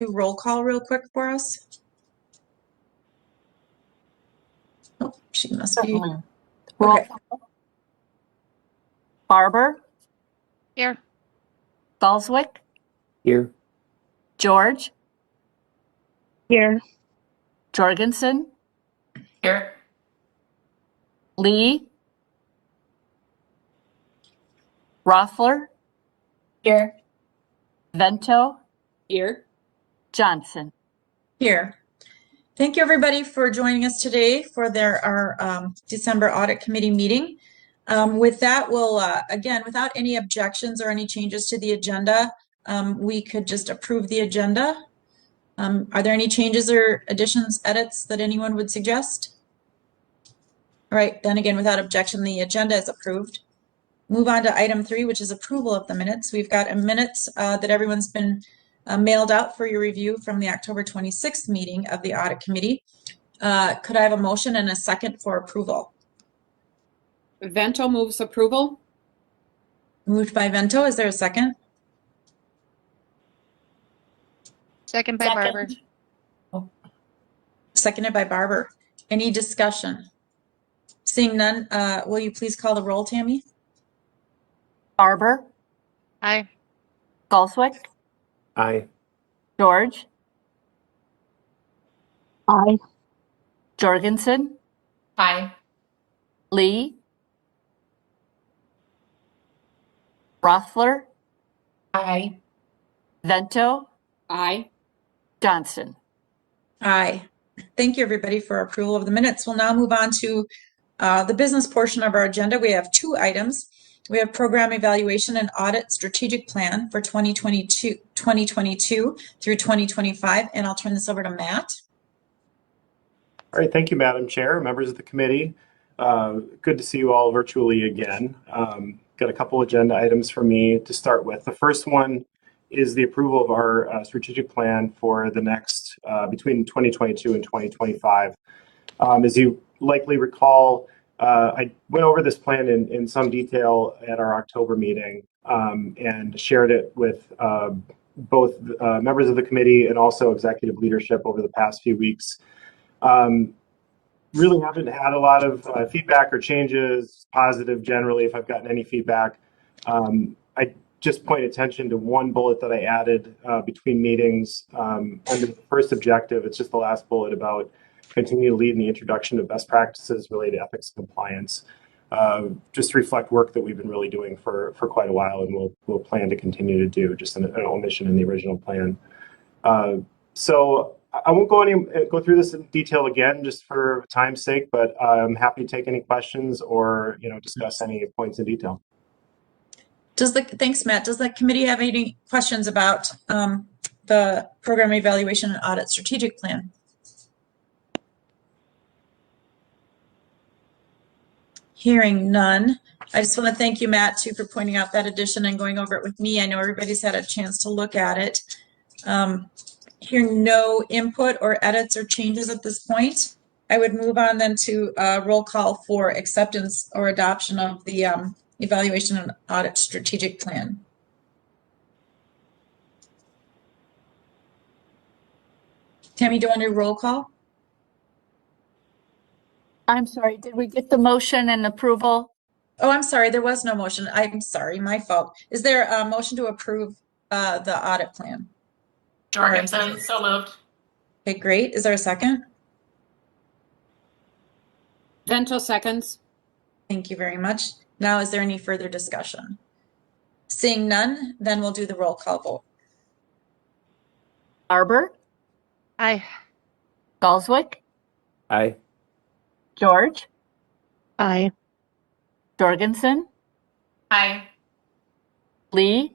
do roll call real quick for us? Oh, she must be. Certainly. Roll Okay. call. Barber, Here. Galswick, Here. George, Here. Jorgensen, Here. Lee, Rothler, Here. Vento, Here. Johnson. Here. Thank you, everybody, for joining us today for our December Audit Committee meeting. With that, we'll, again, without any objections or any changes to the agenda, we could just approve the agenda. Are there any changes or additions, edits that anyone would suggest? All right, then again, without objection, the agenda is approved. Move on to item 3, which is approval of the minutes. We've got a minutes that everyone's been mailed out for your review from the October 26th meeting of the Audit Committee. Could I have a motion and a second for approval? Vento moves approval. Moved by Vento. Is there a second? Second by Barber. Seconded by Barber. Any discussion? Seeing none, will you please call the roll, Tammy? Barber, Aye. Galswick, Aye. George, Aye. Jorgensen, Aye. Lee, Rothler, Aye. Vento, Aye. Johnson. Aye. Thank you, everybody, for approval of the minutes. We'll now move on to the business portion of our agenda. We have 2 items. We have program evaluation and audit strategic plan for 2022 through 2025. And I'll turn this over to Matt. All right, thank you, Madam Chair, members of the committee. Good to see you all virtually again. Got a couple agenda items for me to start with. The first one is the approval of our strategic plan for the next between 2022 and 2025. As you likely recall, I went over this plan in some detail at our October meeting and shared it with both members of the committee and also executive leadership over the past few weeks. Really haven't had a lot of feedback or changes, positive generally, if I've gotten any feedback. I just point attention to one bullet that I added between meetings under the first objective. It's just the last bullet about continue to lead in the introduction of best practices related to ethics and compliance. Just to reflect work that we've been really doing for quite a while, and we'll plan to continue to do, just an omission in the original plan. So I won't go through this in detail again, just for time's sake, but I'm happy to take any questions or discuss any points in detail. Thanks, Matt. Does the committee have any questions about the program evaluation and audit strategic plan? Hearing none. I just want to thank you, Matt, too, for pointing out that addition and going over it with me. I know everybody's had a chance to look at it. Hearing no input or edits or changes at this point, I would move on then to roll call for acceptance or adoption of the evaluation and audit strategic plan. Tammy, do you want to do roll call? I'm sorry, did we get the motion and approval? Oh, I'm sorry, there was no motion. I'm sorry, my fault. Is there a motion to approve the audit plan? Jorgensen, so moved. Okay, great. Is there a second? Vento seconds. Thank you very much. Now, is there any further discussion? Seeing none, then we'll do the roll call vote. Barber, Aye. Galswick, Aye. George, Aye. Jorgensen, Aye. Lee,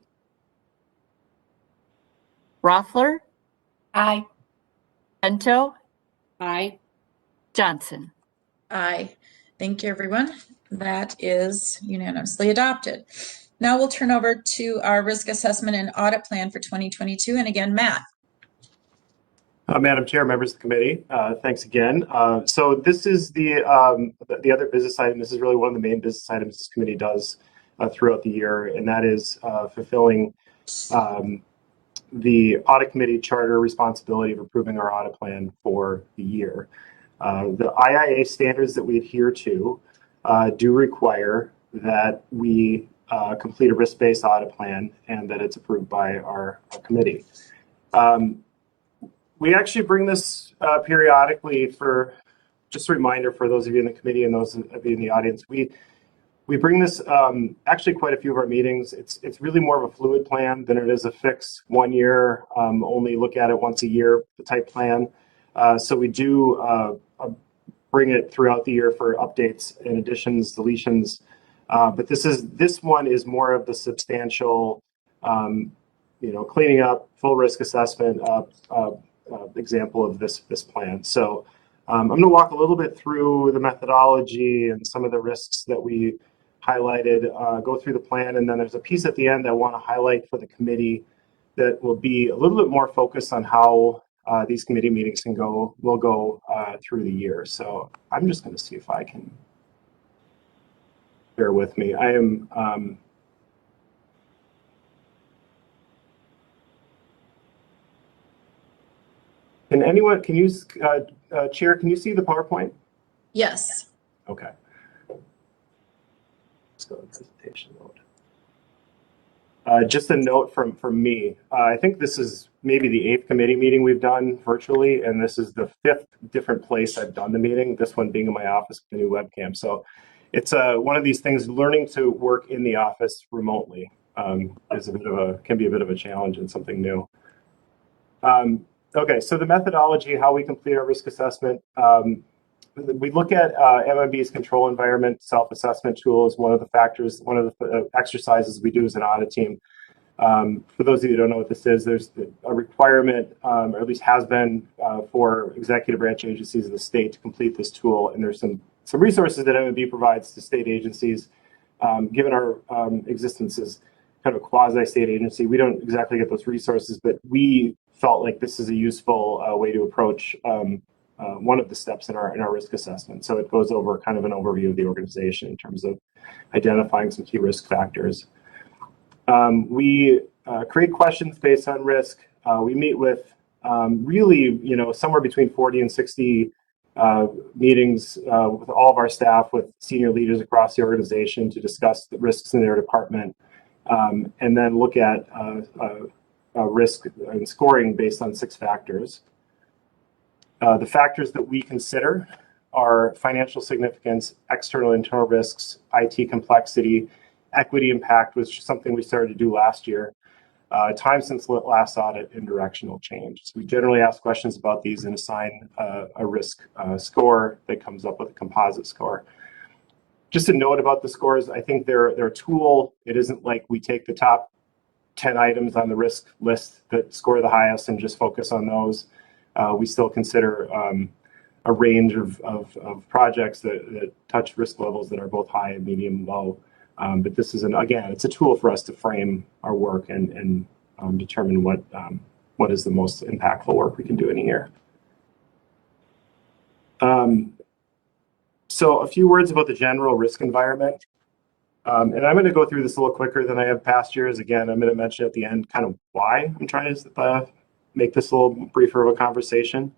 Rothler, Aye. Vento, Aye. Johnson. Aye. Thank you, everyone. That is unanimously adopted. Now we'll turn over to our risk assessment and audit plan for 2022. And again, Matt. Madam Chair, members of the committee, thanks again. So this is the other business item. This is really one of the main business items this committee does throughout the year, and that is fulfilling the audit committee charter responsibility of approving our audit plan for the year. The IIA standards that we adhere to do require that we complete a risk-based audit plan and that it's approved by our committee. We actually bring this periodically for, just a reminder for those of you in the committee and those of you in the audience, we bring this actually quite a few of our meetings. It's really more of a fluid plan than it is a fixed 1 year, only look at it once a year type plan. So we do bring it throughout the year for updates and additions, deletions. But this one is more of the substantial, cleaning up, full risk assessment example of this plan. So I'm going to walk a little bit through the methodology and some of the risks that we highlighted, go through the plan, and then there's a piece at the end I want to highlight for the committee that will be a little bit more focused on how these committee meetings will go through the year. So I'm just going to see if I can bear with me. I am can you Chair, can you see the PowerPoint? Yes. Okay. Let's go to presentation mode. Just a note from me. I think this is maybe the 8th committee meeting we've done virtually, and this is the 5th different place I've done the meeting, this one being in my office with the new webcam. So it's one of these things, learning to work in the office remotely is can be a bit of a challenge and something new. Okay, so the methodology, how we complete our risk assessment. We look at MMB's control environment self-assessment tool as one of the factors, one of the exercises we do as an audit team. For those of you who don't know what this is, there's a requirement, or at least has been, for executive branch agencies of the state to complete this tool. And there's some resources that MMB provides to state agencies. Given our existence as kind of a quasi-state agency, we don't exactly get those resources, but we felt like this is a useful way to approach one of the steps in our risk assessment. So it goes over kind of an overview of the organization in terms of identifying some key risk factors. We create questions based on risk. We meet with really, somewhere between 40 and 60 meetings with all of our staff, with senior leaders across the organization to discuss the risks in their department, and then look at risk and scoring based on 6 factors. The factors that we consider are financial significance, external and internal risks, IT complexity, equity impact, which is something we started to do last year, time since last audit, and directional change. So we generally ask questions about these and assign a risk score that comes up with a composite score. Just a note about the scores, I think they're a tool. It isn't like we take the top 10 items on the risk list that score the highest and just focus on those. We still consider a range of projects that touch risk levels that are both high and medium and low. But this is, again, it's a tool for us to frame our work and determine what is the most impactful work we can do in a year. So a few words about the general risk environment. And I'm going to go through this a little quicker than I have past years. Again, I'm going to mention at the end kind of why I'm trying to make this a little briefer of a conversation.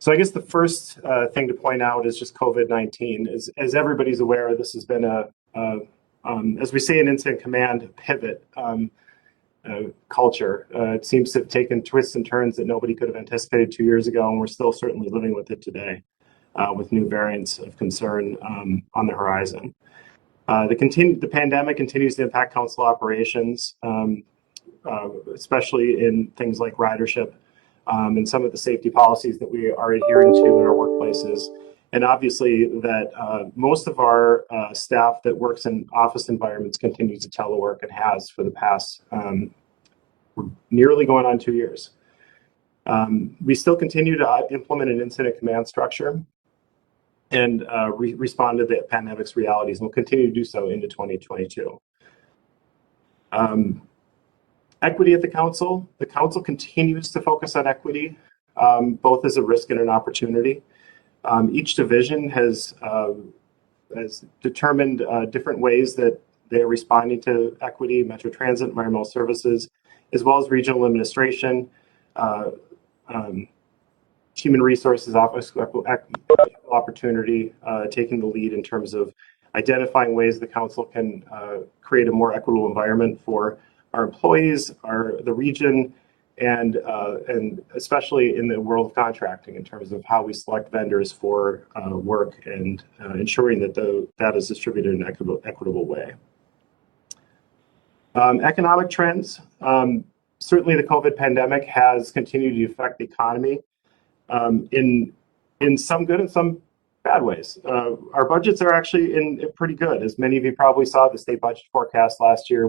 So I guess the first thing to point out is just COVID-19. As everybody's aware, this has been as we say in incident command, pivot culture. It seems to have taken twists and turns that nobody could have anticipated 2 years ago, and we're still certainly living with it today, with new variants of concern on the horizon. The pandemic continues to impact council operations, especially in things like ridership and some of the safety policies that we are adhering to in our workplaces. And obviously that most of our staff that works in office environments continues to telework and has for the past nearly going on 2 years. We still continue to implement an incident command structure and respond to the pandemic's realities, and we'll continue to do so into 2022. Equity at the council. The council continues to focus on equity, both as a risk and an opportunity. Each division has determined different ways that they're responding to equity. Metro Transit, Environmental Services as well as regional administration, human resources office, opportunity, taking the lead in terms of identifying ways the council can create a more equitable environment for our employees, the region, and especially in the world of contracting in terms of how we select vendors for work and ensuring that that is distributed in an equitable way. Economic trends. Certainly the COVID pandemic has continued to affect the economy in some good and some bad ways. Our budgets are actually in pretty good. As many of you probably saw, the state budget forecast last year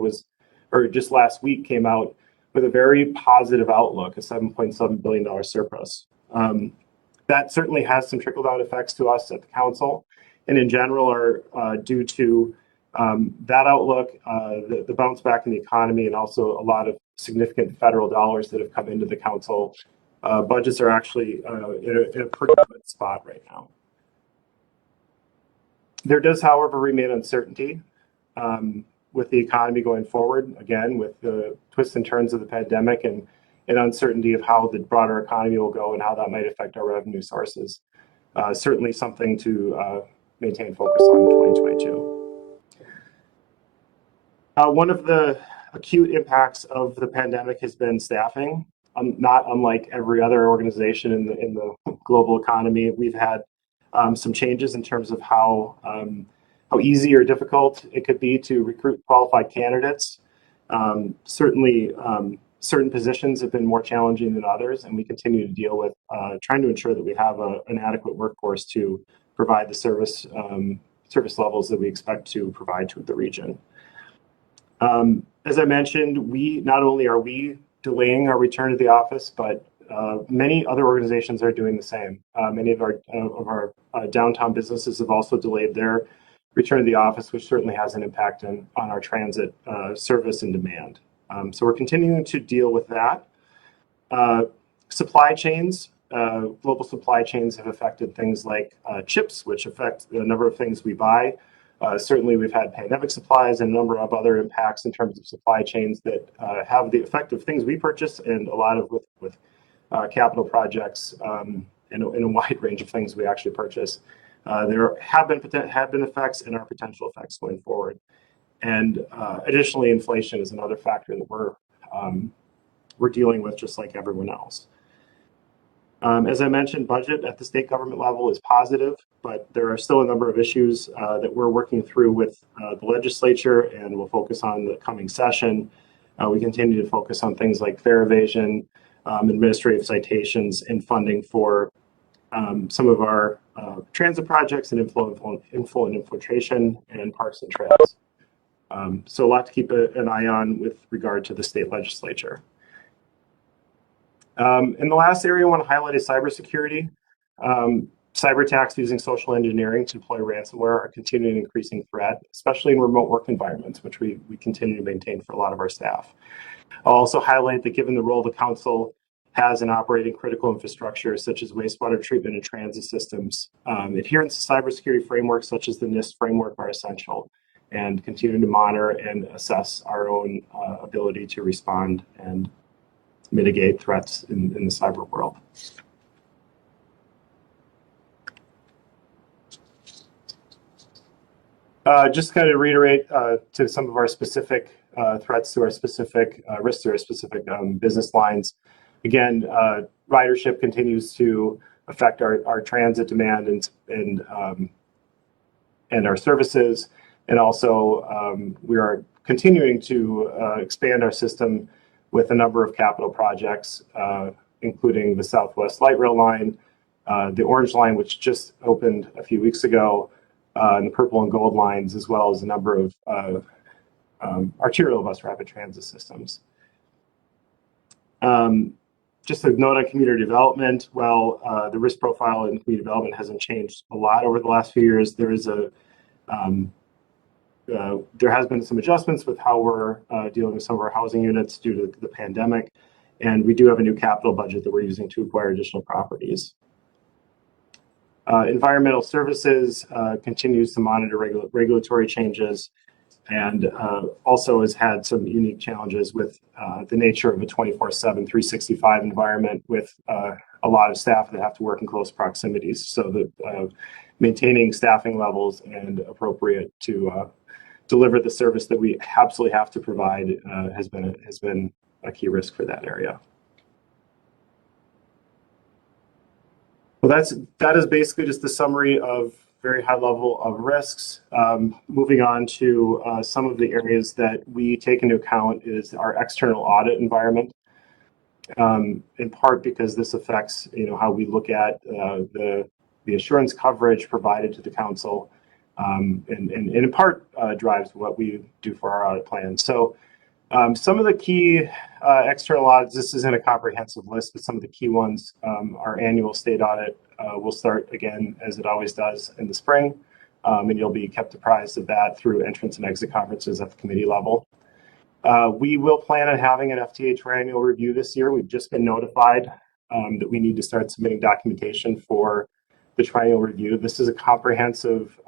just last week came out with a very positive outlook, a $7.7 billion surplus. That certainly has some trickle-down effects to us at the council, and in general are due to that outlook, the bounce back in the economy, and also a lot of significant federal dollars that have come into the council. Budgets are actually in a pretty good spot right now. There does, however, remain uncertainty with the economy going forward, again, with the twists and turns of the pandemic and uncertainty of how the broader economy will go and how that might affect our revenue sources. Certainly something to maintain focus on in 2022. One of the acute impacts of the pandemic has been staffing. Not unlike every other organization in the global economy, we've had some changes in terms of how easy or difficult it could be to recruit qualified candidates. Certainly, certain positions have been more challenging than others, and we continue to deal with trying to ensure that we have an adequate workforce to provide the service levels that we expect to provide to the region. As I mentioned, not only are we delaying our return to the office, but many other organizations are doing the same. Many of our downtown businesses have also delayed their return to the office, which certainly has an impact on our transit service and demand. So we're continuing to deal with that. Supply chains, global supply chains have affected things like chips, which affect the number of things we buy. Certainly, we've had pandemic supplies and a number of other impacts in terms of supply chains that have the effect of things we purchase and a lot of with capital projects in a wide range of things we actually purchase. There have been effects and are potential effects going forward. And additionally, inflation is another factor that we're dealing with just like everyone else. As I mentioned, budget at the state government level is positive, but there are still a number of issues that we're working through with the legislature, and we'll focus on the coming session. We continue to focus on things like fare evasion, administrative citations, and funding for some of our transit projects and inflow and infiltration and parks and trails. So a lot to keep an eye on with regard to the state legislature. And the last area I want to highlight is cybersecurity. Cyber attacks using social engineering to deploy ransomware are continuing increasing threat, especially in remote work environments, which we continue to maintain for a lot of our staff. I'll also highlight that given the role the council has in operating critical infrastructure such as wastewater treatment and transit systems, adherence to cybersecurity frameworks such as the NIST framework are essential, and continuing to monitor and assess our own ability to respond and mitigate threats in the cyber world. Just kind of reiterate to some of our specific threats to our specific risks to our specific business lines. Again, ridership continues to affect our transit demand and our services, and also we are continuing to expand our system with a number of capital projects, including the Southwest Light Rail line, the Orange Line, which just opened a few weeks ago, and the Purple and Gold lines, as well as a number of arterial bus rapid transit systems. Just a note on community development. While the risk profile in community development hasn't changed a lot over the last few years, there has been some adjustments with how we're dealing with some of our housing units due to the pandemic, and we do have a new capital budget that we're using to acquire additional properties. Environmental services continues to monitor regulatory changes, and also has had some unique challenges with the nature of a 24/7, 365 environment with a lot of staff that have to work in close proximities. So that maintaining staffing levels and appropriate to deliver the service that we absolutely have to provide has been a key risk for that area. Well, that is basically just the summary of very high level of risks. Moving on to some of the areas that we take into account is our external audit environment. In part because this affects, how we look at the assurance coverage provided to the council, and in part drives what we do for our audit plan. So some of the key external audits, this isn't a comprehensive list, but some of the key ones, our annual state audit will start again, as it always does, in the spring, and you'll be kept apprised of that through entrance and exit conferences at the committee level. We will plan on having an FTA triennial review this year. We've just been notified that we need to start submitting documentation for the triennial review. This is a comprehensive,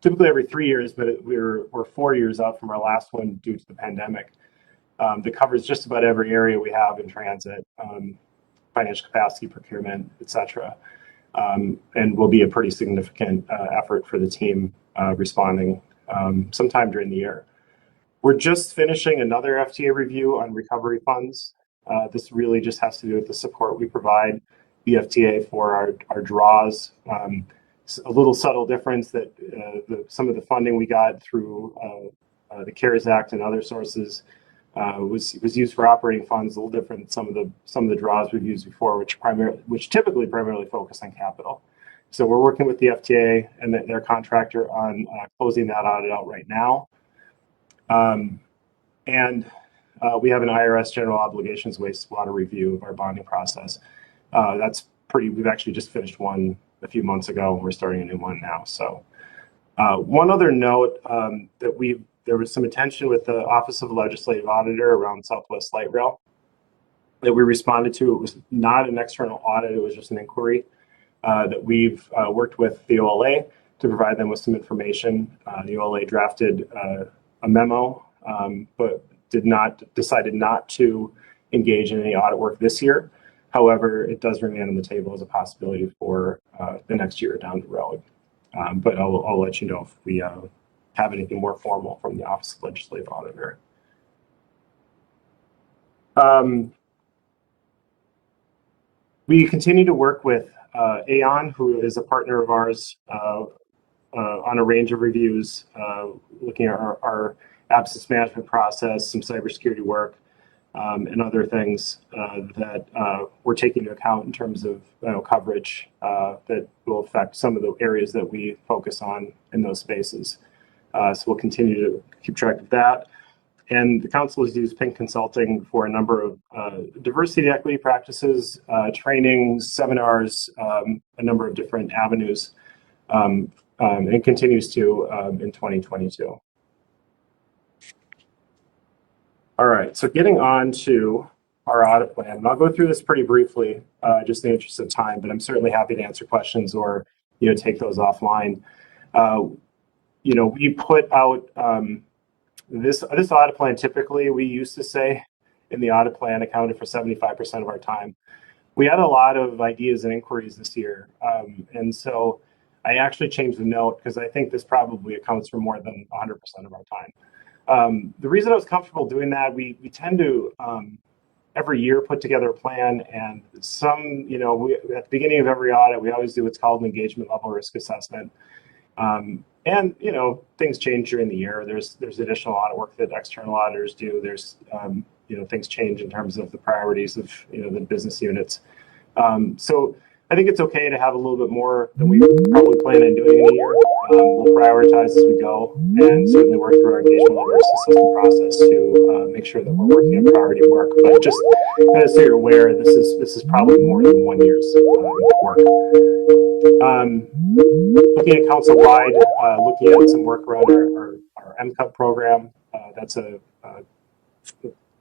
typically every 3 years, but we're 4 years out from our last one due to the pandemic. That covers just about every area we have in transit, financial capacity, procurement, et cetera, and will be a pretty significant effort for the team responding sometime during the year. We're just finishing another FTA review on recovery funds. This really just has to do with the support we provide the FTA for our draws. A little subtle difference that some of the funding we got through the CARES Act and other sources was used for operating funds, a little different than some of the draws we've used before, which typically primarily focus on capital. So we're working with the FTA and their contractor on closing that audit out right now. And we have an IRS general obligations wastewater review of our bonding process. We've actually just finished one a few months ago, and we're starting a new one now. So one other note there was some attention with the Office of Legislative Auditor around Southwest Light Rail that we responded to. It was not an external audit, it was just an inquiry that we've worked with the OLA to provide them with some information. The OLA drafted a memo, but decided not to engage in any audit work this year. However, it does remain on the table as a possibility for the next year down the road. But I'll let you know if we have anything more formal from the Office of Legislative Auditor. We continue to work with Aon, who is a partner of ours on a range of reviews, looking at our absence management process, some cybersecurity work, and other things that we're taking into account in terms of coverage that will affect some of the areas that we focus on in those spaces. So we'll continue to keep track of that. And the council has used Pink Consulting for a number of diversity and equity practices, trainings, seminars, a number of different avenues, and continues to in 2022. All right, so getting on to our audit plan. And I'll go through this pretty briefly, just in the interest of time, but I'm certainly happy to answer questions or take those offline. We put out this audit plan. Typically, we used to say in the audit plan accounted for 75% of our time. We had a lot of ideas and inquiries this year, and so I actually changed the note because I think this probably accounts for more than 100% of our time. The reason I was comfortable doing that, we tend to every year put together a plan, and at the beginning of every audit, we always do what's called an engagement level risk assessment. And things change during the year. There's additional audit work that external auditors do. There's things change in terms of the priorities of the business units. So I think it's okay to have a little bit more than we probably plan on doing in a year. We'll prioritize as we go, and certainly work through our engagement level risk assessment process to make sure that we're working on priority work. But just so you're aware, this is probably more than 1 year's work. Looking at council-wide, looking at some work around our MCUP program. That's a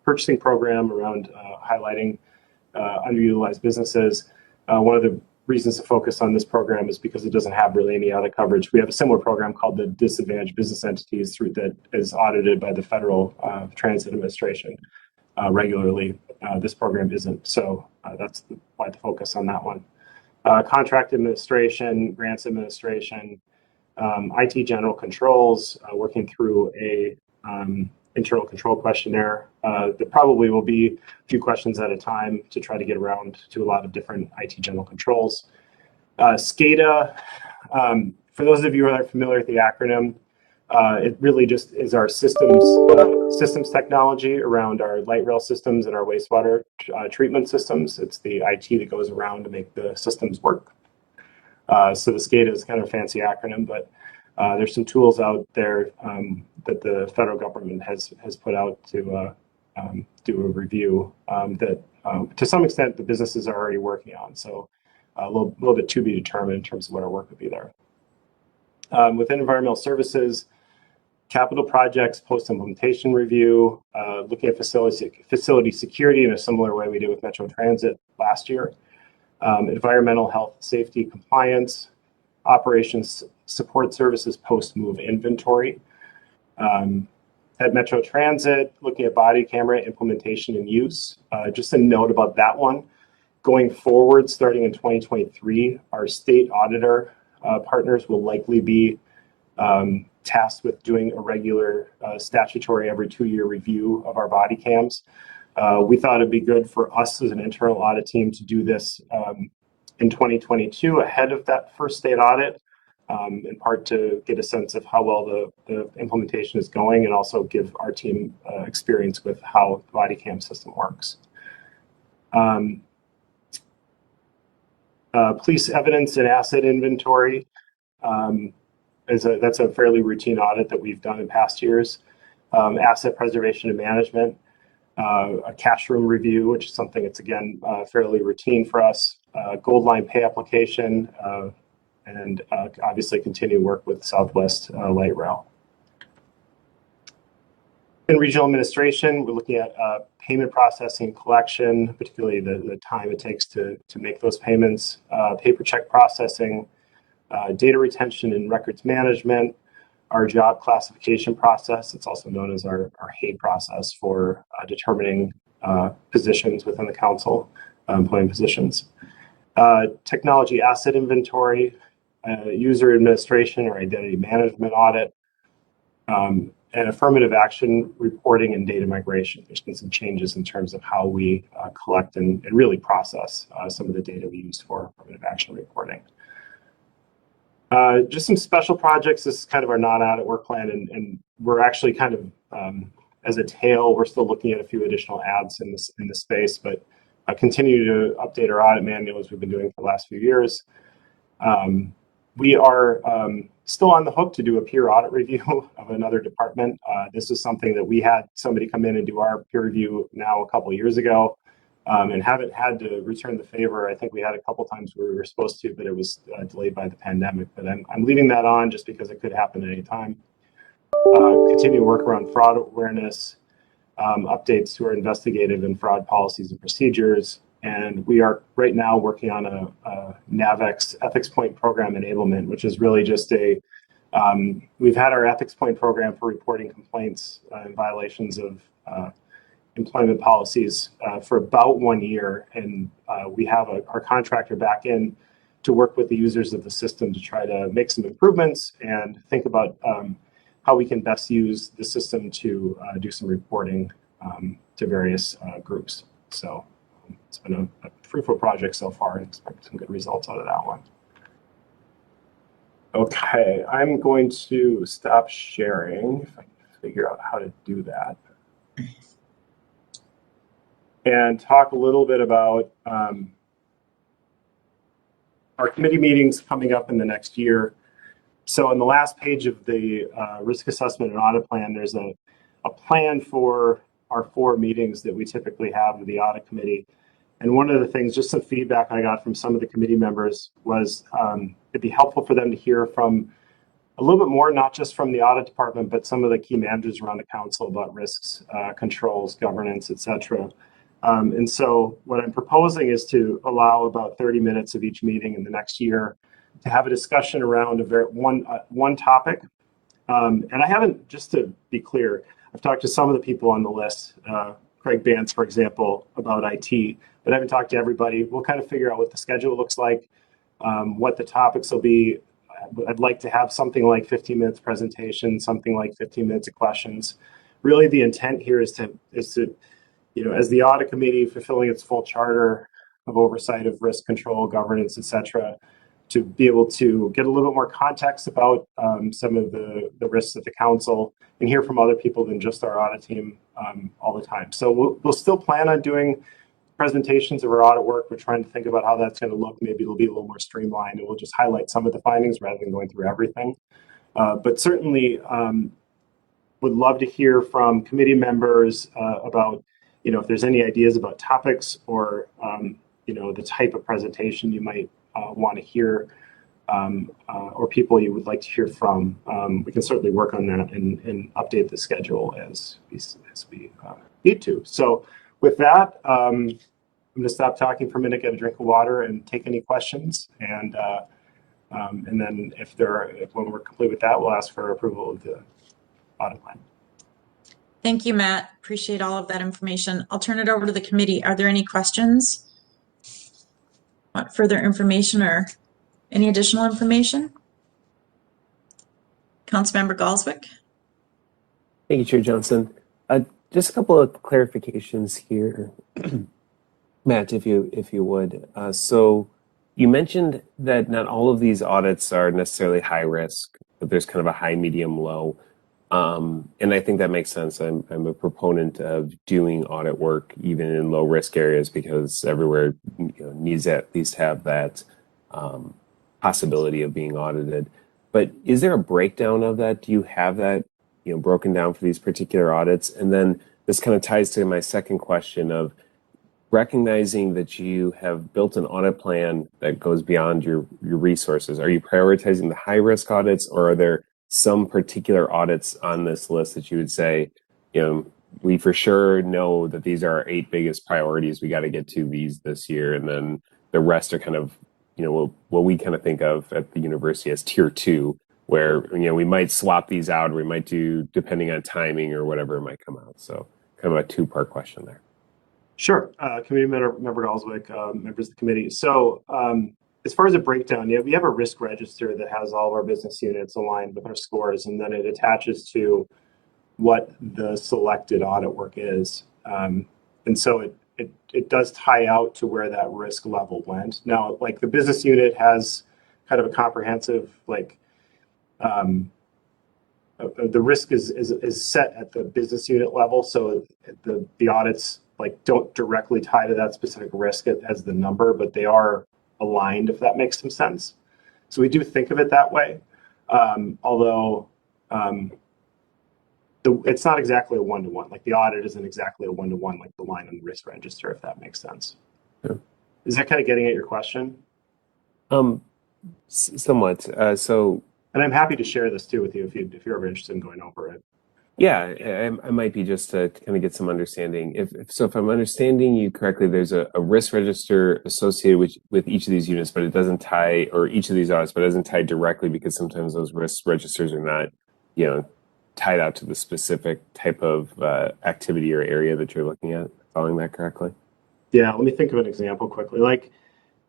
purchasing program around highlighting underutilized businesses. One of the reasons to focus on this program is because it doesn't have really any other coverage. We have a similar program called the Disadvantaged Business Entities that is audited by the Federal Transit Administration regularly. This program isn't, so that's why the focus on that one. Contract administration, grants administration, IT general controls, working through a internal control questionnaire. There probably will be a few questions at a time to try to get around to a lot of different IT general controls. SCADA, for those of you who are familiar with the acronym, it really just is our systems technology around our light rail systems and our wastewater treatment systems. It's the IT that goes around to make the systems work. So the SCADA is kind of a fancy acronym, but there's some tools out there that the federal government has put out to do a review that to some extent the businesses are already working on. So a little bit to be determined in terms of what our work would be there. Within environmental services, capital projects, post-implementation review, looking at facility security in a similar way we did with Metro Transit last year. Environmental health, safety, compliance, operations support services, post-move inventory. At Metro Transit, looking at body camera implementation and use. Just a note about that one. Going forward, starting in 2023, our state auditor partners will likely be tasked with doing a regular statutory every 2-year review of our body cams. We thought it'd be good for us as an internal audit team to do this in 2022 ahead of that first state audit, in part to get a sense of how well the implementation is going and also give our team experience with how the body cam system works. Police evidence and asset inventory. That's a fairly routine audit that we've done in past years. Asset preservation and management, a cash room review, which is something that's again fairly routine for us. Gold line pay application, and obviously continue work with Southwest Light Rail. In regional administration, we're looking at payment processing, collection, particularly the time it takes to make those payments, paper check processing, data retention and records management, our job classification process. It's also known as our HAID process for determining positions within the council, employing positions. Technology asset inventory, user administration or identity management audit, and affirmative action reporting and data migration. There's been some changes in terms of how we collect and really process some of the data we use for affirmative action reporting. Just some special projects. This is kind of our non-audit work plan, and we're actually kind of, as a tail, we're still looking at a few additional ads in this space, but continue to update our audit manual as we've been doing for the last few years. We are still on the hook to do a peer audit review of another department. This is something that we had somebody come in and do our peer review now a couple of years ago, and haven't had to return the favor. I think we had a couple times where we were supposed to, but it was delayed by the pandemic. But I'm leaving that on just because it could happen at any time. Continue to work around fraud awareness, updates to our investigative and fraud policies and procedures. And we are right now working on a NAVEX Ethics Point program enablement, which is really just we've had our Ethics Point program for reporting complaints and violations of employment policies for about 1 year. And we have our contractor back in to work with the users of the system to try to make some improvements and think about how we can best use the system to do some reporting to various groups. So it's been a fruitful project so far and expect some good results out of that one. Okay, I'm going to stop sharing if I can figure out how to do that. And talk a little bit about our committee meetings coming up in the next year. So on the last page of the risk assessment and audit plan, there's a plan for our 4 meetings that we typically have with the audit committee. And one of the things, just some feedback I got from some of the committee members was it'd be helpful for them to hear from a little bit more, not just from the audit department, but some of the key managers around the council about risks, controls, governance, et cetera. And so what I'm proposing is to allow about 30 minutes of each meeting in the next year to have a discussion around one topic. And I haven't, just to be clear, I've talked to some of the people on the list, Craig Bance, for example, about IT, but I haven't talked to everybody. We'll kind of figure out what the schedule looks like, what the topics will be. I'd like to have something like 15 minutes presentation, something like 15 minutes of questions. Really, the intent here is to, as the audit committee fulfilling its full charter of oversight of risk control, governance, et cetera, to be able to get a little bit more context about some of the risks at the council and hear from other people than just our audit team all the time. So we'll still plan on doing presentations of our audit work. We're trying to think about how that's going to look. Maybe it'll be a little more streamlined and we'll just highlight some of the findings rather than going through everything. But certainly would love to hear from committee members about, if there's any ideas about topics or, the type of presentation you might want to hear or people you would like to hear from. We can certainly work on that and update the schedule as we need to. So with that, I'm going to stop talking for a minute, get a drink of water, and take any questions. And then when we're complete with that, we'll ask for approval of the audit plan. Thank you, Matt. Appreciate all of that information. I'll turn it over to the committee. Are there any questions? Want further information or any additional information? Councilmember Galswick. Thank you, Chair Johnson. Just a couple of clarifications here, Matt, if you would. So you mentioned that not all of these audits are necessarily high risk, but there's kind of a high, medium, low. And I think that makes sense. I'm a proponent of doing audit work even in low risk areas because everywhere needs to at least have that possibility of being audited. But is there a breakdown of that? Do you have that broken down for these particular audits? And then this kind of ties to my second question of recognizing that you have built an audit plan that goes beyond your resources. Are you prioritizing the high risk audits, or are there some particular audits on this list that you would say, we for sure know that these are our 8 biggest priorities. We got to get to these this year. And then the rest are kind of, what we kind of think of at the university as tier 2, where, we might swap these out, or we might do depending on timing or whatever might come out. So kind of a 2-part question there. Sure. Committee member Galswick, members of the committee. So as far as a breakdown, we have a risk register that has all of our business units aligned with our scores, and then it attaches to what the selected audit work is. And so it does tie out to where that risk level went. Now, like the business unit has kind of a comprehensive, the risk is set at the business unit level. So the audits don't directly tie to that specific risk as the number, but they are aligned, if that makes some sense. So we do think of it that way, although it's not exactly a one-to-one. Like the audit isn't exactly a one-to-one like the line on the risk register, if that makes sense. Yeah. Is that kind of getting at your question? Somewhat. And I'm happy to share this too with you if you're ever interested in going over it. Yeah, I might be just to kind of get some understanding. If I'm understanding you correctly, there's a risk register associated with each of these units, but it doesn't tie, or each of these audits, but it doesn't tie directly because sometimes those risk registers are not, tied out to the specific type of activity or area that you're looking at. Following that correctly? Yeah, let me think of an example quickly. Like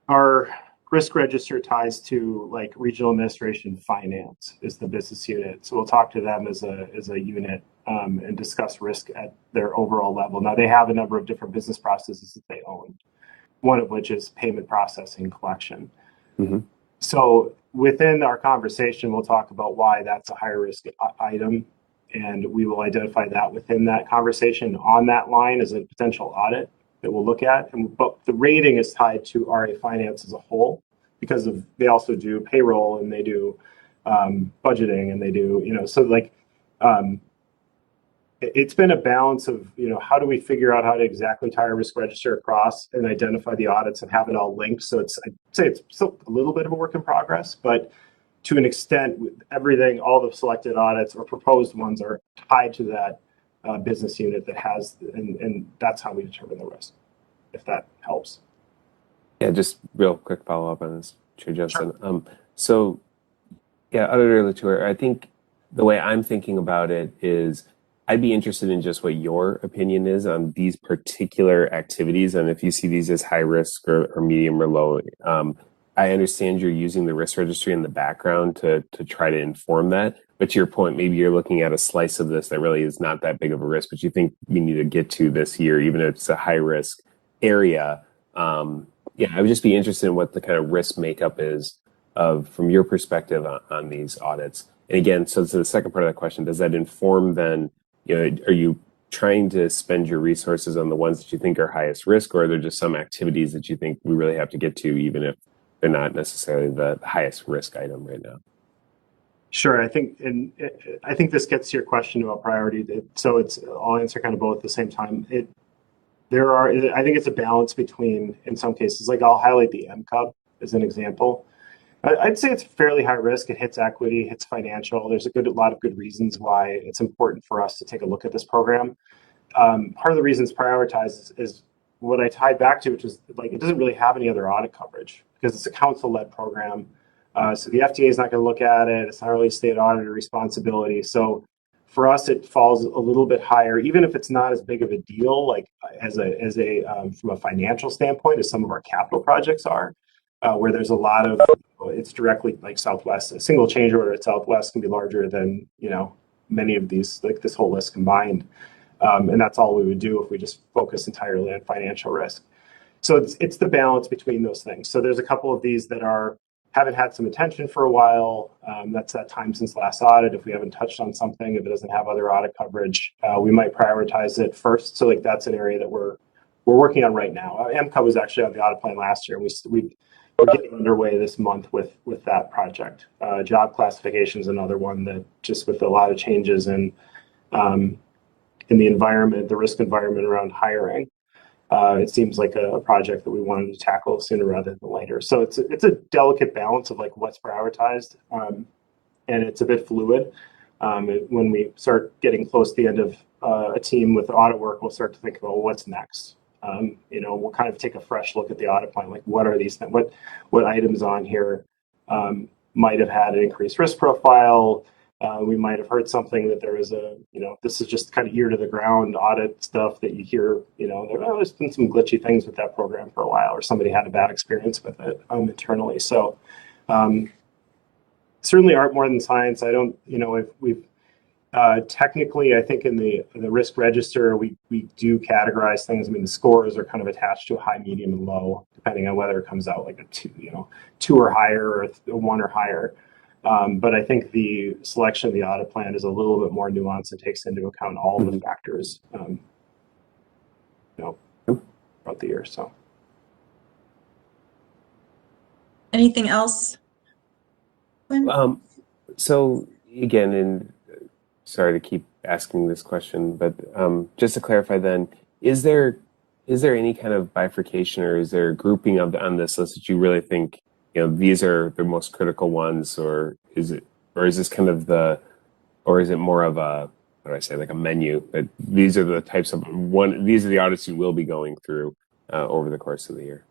our risk register ties to regional administration finance is the business unit. So we'll talk to them as a unit and discuss risk at their overall level. Now they have a number of different business processes that they own, one of which is payment processing collection. Mm-hmm. So within our conversation, we'll talk about why that's a higher risk item. And we will identify that within that conversation on that line as a potential audit that we'll look at. But the rating is tied to RA Finance as a whole because they also do payroll and they do budgeting and they do, it's been a balance of, how do we figure out how to exactly tie our risk register across and identify the audits and have it all linked. So I'd say it's still a little bit of a work in progress, but to an extent, everything, all the selected audits or proposed ones are tied to that business unit that has, and that's how we determine the risk. if that helps. Yeah, just real quick follow up on this, Chair Johnson. So, yeah, Auditor Latour, I think the way I'm thinking about it is I'd be interested in just what your opinion is on these particular activities and if you see these as high risk or medium or low. I understand you're using the risk registry in the background to try to inform that. But to your point, maybe you're looking at a slice of this that really is not that big of a risk, but you think we need to get to this year, even if it's a high risk area. Yeah, I would just be interested in what the kind of risk makeup is from your perspective on these audits. And again, so to the second part of that question, does that inform then, are you trying to spend your resources on the ones that you think are highest risk, or are there just some activities that you think we really have to get to, even if they're not necessarily the highest risk item right now? Sure, I think this gets to your question about priority. I'll answer kind of both at the same time. I think it's a balance between, in some cases, like I'll highlight the MCUB as an example. I'd say it's fairly high risk. It hits equity, hits financial. There's a lot of good reasons why it's important for us to take a look at this program. Part of the reason it's prioritized is what I tied back to, which is like it doesn't really have any other audit coverage because it's a council-led program. So the FDA is not going to look at it. It's not really state auditor responsibility. So for us, it falls a little bit higher, even if it's not as big of a deal, like from a financial standpoint, as some of our capital projects are, where there's a lot of, it's directly like Southwest. A single change order at Southwest can be larger than many of these, like this whole list combined, and that's all we would do if we just focus entirely on financial risk. So it's the balance between those things. So there's a couple of these that haven't had some attention for a while. That's that time since last audit. If we haven't touched on something, if it doesn't have other audit coverage, we might prioritize it first. So like that's an area that we're working on right now. MCUB was actually on the audit plan last year. We're getting underway this month with that project. Job classification is another one that just with a lot of changes in the environment, the risk environment around hiring. It seems like a project that we wanted to tackle sooner rather than later. So it's a delicate balance of like what's prioritized, and it's a bit fluid. When we start getting close to the end of a team with audit work, we'll start to think about what's next. We'll kind of take a fresh look at the audit plan. Like, what are these things? What items on here might have had an increased risk profile? We might have heard something that there is this is just kind of ear to the ground audit stuff that you hear, there's been some glitchy things with that program for a while, or somebody had a bad experience with it internally. So certainly art more than science. I don't, if we've technically, I think in the risk register, we do categorize things. I mean, the scores are kind of attached to a high, medium, and low, depending on whether it comes out like a 2 or higher, or a 1 or higher. But I think the selection of the audit plan is a little bit more nuanced and takes into account all the factors, throughout the year. So, Anything else? Quinn? So again, and sorry to keep asking this question, but just to clarify, then, is there any kind of bifurcation, or is there a grouping on this list that you really think these are the most critical ones, or is this kind of or is it more of a, what do I say, like a menu that these are the types of these are the audits you will be going through over the course of the year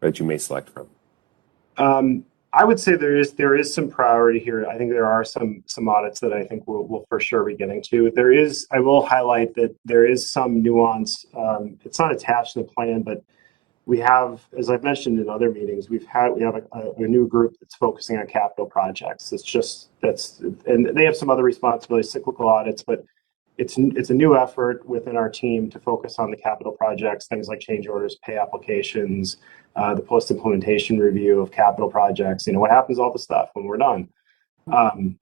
that you may select from? I would say there is some priority here. I think there are some audits that I think we'll for sure be getting to. I will highlight that there is some nuance. It's not attached to the plan, but we have, as I've mentioned in other meetings, we have a new group that's focusing on capital projects. And they have some other responsibilities, cyclical audits, but it's a new effort within our team to focus on the capital projects, things like change orders, pay applications, the post-implementation review of capital projects. What happens to all the stuff when we're done? And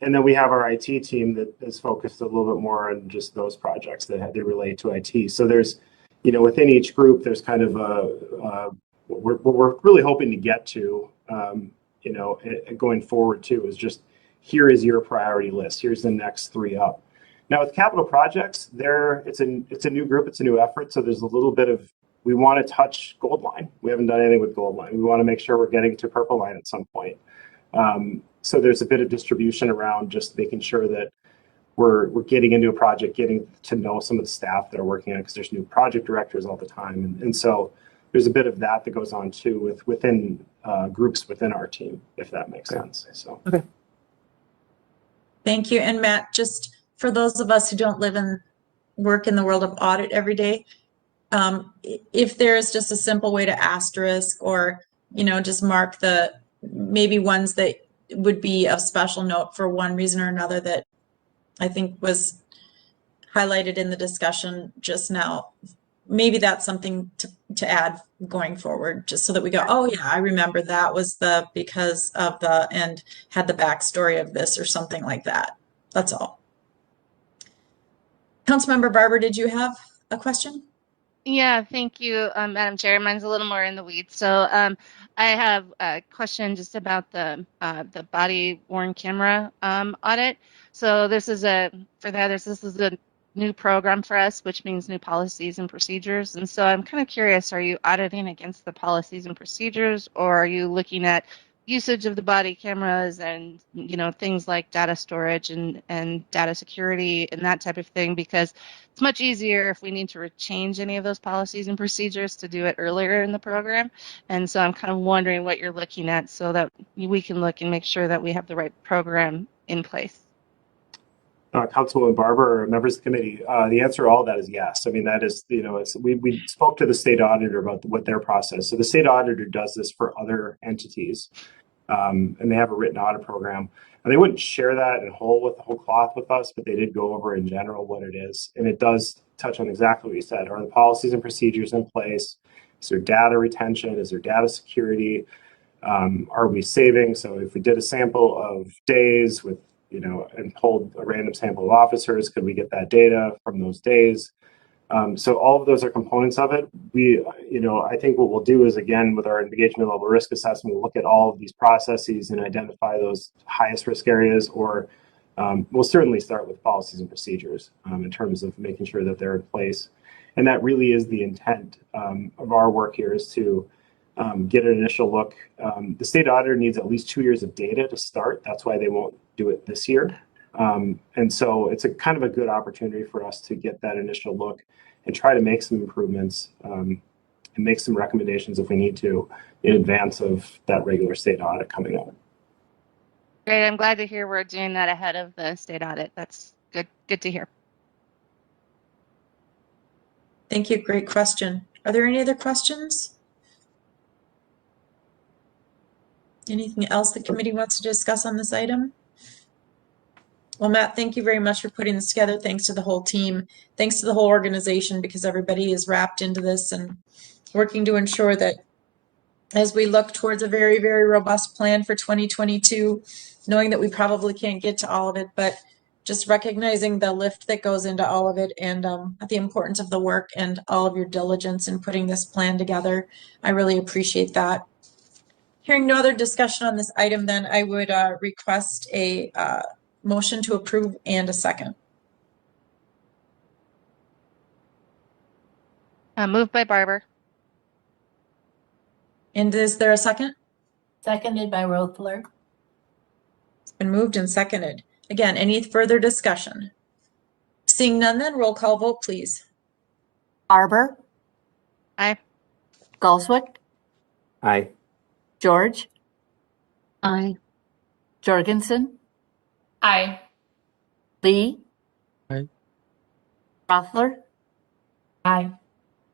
then we have our IT team that is focused a little bit more on just those projects that relate to IT. So there's, within each group, there's kind of what we're really hoping to get to, going forward too, is just, here is your priority list. Here's the next 3 up. Now with capital projects, it's a new group, it's a new effort. So there's a little bit of, we want to touch gold line. We haven't done anything with gold line. We want to make sure we're getting to purple line at some point. So there's a bit of distribution around just making sure that we're getting into a project, getting to know some of the staff that are working on it, because there's new project directors all the time. And so there's a bit of that goes on too within groups within our team, if that makes sense. So. Okay. Thank you. And Matt, just for those of us who don't live and work in the world of audit every day, if there's just a simple way to asterisk or, just mark the maybe ones that would be of special note for one reason or another that I think was highlighted in the discussion just now, maybe that's something to add going forward, just so that we go, oh yeah, I remember that was because of and had the backstory of this or something like that. That's all. Councilmember Barber, did you have a question? Yeah, thank you, Madam Chair. Mine's a little more in the weeds. So I have a question just about the body worn camera audit. So this is a new program for us, which means new policies and procedures. And so I'm kind of curious, are you auditing against the policies and procedures, or are you looking at usage of the body cameras and things like data storage and data security and that type of thing? Because it's much easier if we need to change any of those policies and procedures to do it earlier in the program. And so I'm kind of wondering what you're looking at so that we can look and make sure that we have the right program in place. Councilwoman Barber, or members of the committee, the answer to all that is yes. I mean, that is, we spoke to the state auditor about what their process. So the state auditor does this for other entities, and they have a written audit program. And they wouldn't share that in whole cloth with us, but they did go over in general what it is. And it does touch on exactly what you said. Are the policies and procedures in place? Is there data retention? Is there data security? Are we saving? So if we did a sample of days with, and pulled a random sample of officers, could we get that data from those days? So all of those are components of it. I think what we'll do is, again, with our engagement level risk assessment, we'll look at all of these processes and identify those highest risk areas, or we'll certainly start with policies and procedures in terms of making sure that they're in place. And that really is the intent of our work here, is to get an initial look. The state auditor needs at least 2 years of data to start. That's why they won't do it this year. And so it's a kind of a good opportunity for us to get that initial look and try to make some improvements and make some recommendations if we need to in advance of that regular state audit coming up. Great. I'm glad to hear we're doing that ahead of the state audit. That's good to hear. Thank you. Great question. Are there any other questions? Anything else the committee wants to discuss on this item? Well, Matt, thank you very much for putting this together. Thanks to the whole team. Thanks to the whole organization, because everybody is wrapped into this and working to ensure that as we look towards a very, very robust plan for 2022, knowing that we probably can't get to all of it, but just recognizing the lift that goes into all of it, and the importance of the work and all of your diligence in putting this plan together. I really appreciate that. Hearing no other discussion on this item, then I would request a motion to approve and a second. Moved by Barber. And is there a second? Seconded by Rothler. It's been moved and seconded. Again, any further discussion? Seeing none, then roll call vote, please. Barber, Aye. Galswick, Aye. George, Aye. Jorgensen, Aye. Lee. Aye. Rothler, Aye.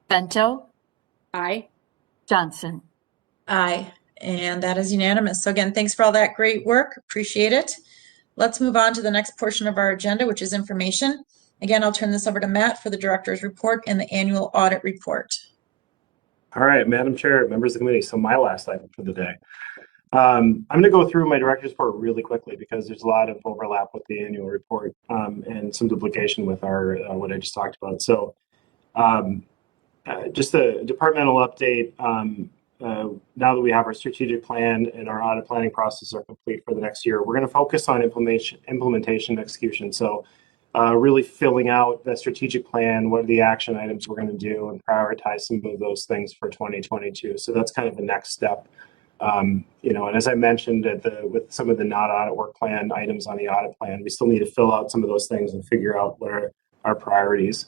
Bento, Aye. Johnson. Aye, and that is unanimous. So again, thanks for all that great work. Appreciate it. Let's move on to the next portion of our agenda, which is information. Again, I'll turn this over to Matt for the director's report and the annual audit report. All right, Madam Chair, members of the committee. So my last item for the day. I'm going to go through my director's report really quickly because there's a lot of overlap with the annual report and some duplication with our what I just talked about. So just a departmental update. Now that we have our strategic plan and our audit planning process are complete for the next year, we're going to focus on implementation execution. So really filling out the strategic plan, what are the action items we're going to do, and prioritize some of those things for 2022. So that's kind of the next step You know, and as I mentioned with some of the not audit work plan items on the audit plan, we still need to fill out some of those things and figure out what are our priorities.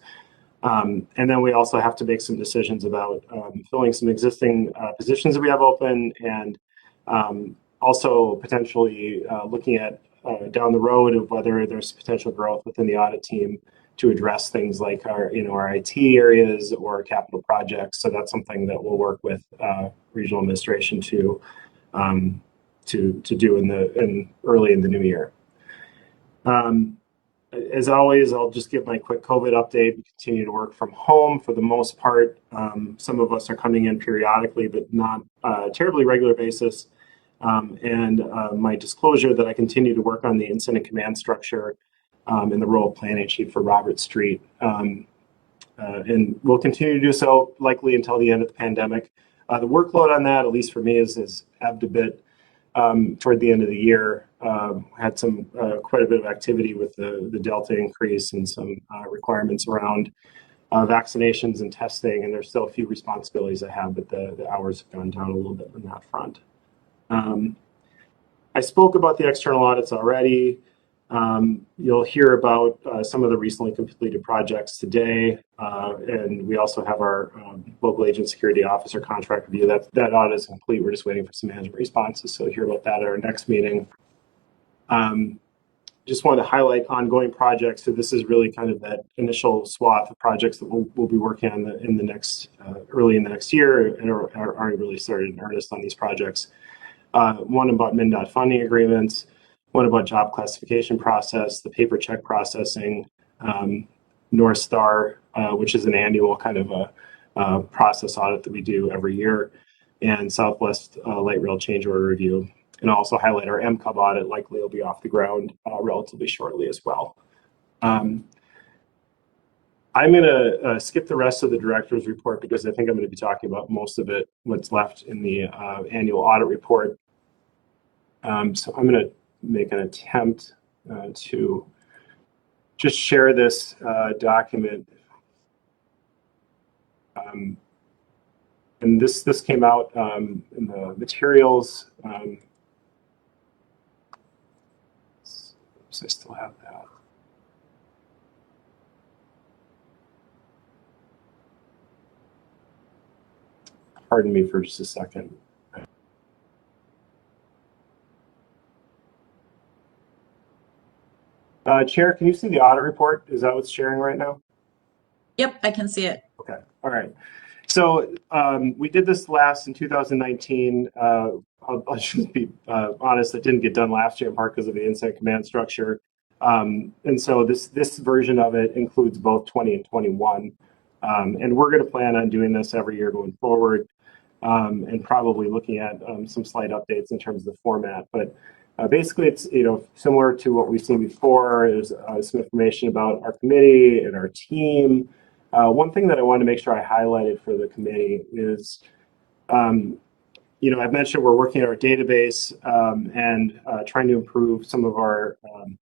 And then we also have to make some decisions about filling some existing positions that we have open, and also potentially looking at down the road of whether there's potential growth within the audit team to address things like our, you know, our IT areas or capital projects. So that's something that we'll work with regional administration to do early in the new year. As always, I'll just give my quick COVID update. We continue to work from home for the most part. Some of us are coming in periodically, but not terribly regular basis. And my disclosure that I continue to work on the incident command structure in the role of planning chief for Robert Street. And we'll continue to do so likely until the end of the pandemic. The workload on that, at least for me, is ebbed a bit toward the end of the year. Had some quite a bit of activity with the Delta increase and some requirements around vaccinations and testing, and there's still a few responsibilities I have, but the hours have gone down a little bit on that front. I spoke about the external audits already. You'll hear about some of the recently completed projects today, and we also have our local agent security officer contract review. That audit is complete. We're just waiting for some management responses, so you'll hear about that at our next meeting. Just wanted to highlight ongoing projects. So this is really kind of that initial swath of projects that we'll be working on in the next early in the next year, and are already really started in earnest on these projects. One about MnDOT funding agreements, one about job classification process, the paper check processing, North Star, which is an annual kind of a process audit that we do every year, and Southwest Light Rail change order review. And also highlight our MCUB audit, likely will be off the ground relatively shortly as well. I'm going to skip the rest of the director's report because I think I'm going to be talking about most of it, what's left in the annual audit report. So I'm going to make an attempt to just share this document. And this came out in the materials. I still have that. Pardon me for just a second. Chair, can you see the audit report? Is that what's sharing right now? Yep, I can see it. Okay, all right. So we did this last in 2019. I'll just be honest, it didn't get done last year in part because of the incident command structure. And so this version of it includes both 20 and 21. And we're going to plan on doing this every year going forward, and probably looking at some slight updates in terms of the format. But basically, it's similar to what we've seen before. There's some information about our committee and our team. One thing that I wanted to make sure I highlighted for the committee is, I've mentioned we're working on our database and trying to improve some of our,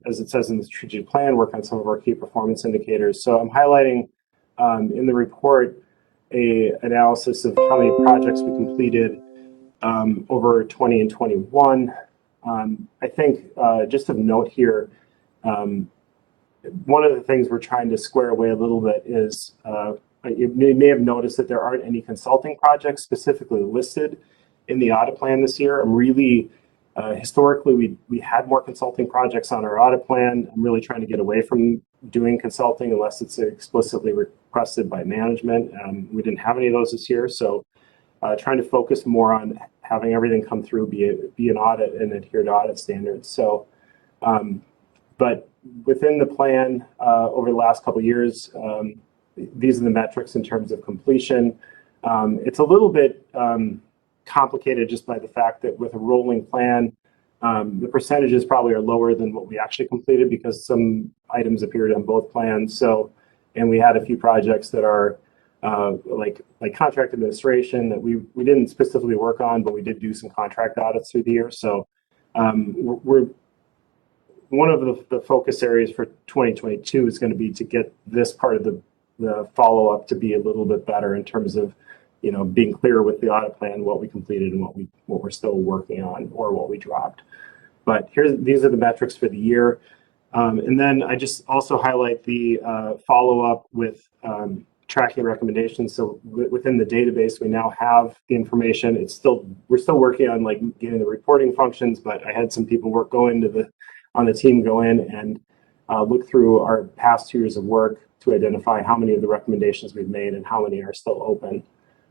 as it says in the strategic plan, work on some of our key performance indicators. So I'm highlighting in the report a analysis of how many projects we completed over 20 and 21. I think just of note here, one of the things we're trying to square away a little bit is you may have noticed that there aren't any consulting projects specifically listed in the audit plan this year. I'm really, historically, we had more consulting projects on our audit plan. I'm really trying to get away from doing consulting unless it's explicitly requested by management. We didn't have any of those this year, so trying to focus more on having everything come through, be an audit and adhere to audit standards. So, but within the plan over the last couple of years, these are the metrics in terms of completion. It's a little bit complicated just by the fact that with a rolling plan, the percentages probably are lower than what we actually completed because some items appeared on both plans. So, and we had a few projects that are like contract administration that we didn't specifically work on, but we did do some contract audits through the year. So we're one of the focus areas for 2022 is going to be to get this part of the follow-up to be a little bit better in terms of being clear with the audit plan, what we completed and what we're still working on or what we dropped. But these are the metrics for the year. And then I just also highlight the follow-up with tracking recommendations. So within the database, we now have the information. We're still working on like getting the reporting functions, but I had some people on the team go in and look through our past 2 years of work to identify how many of the recommendations we've made and how many are still open.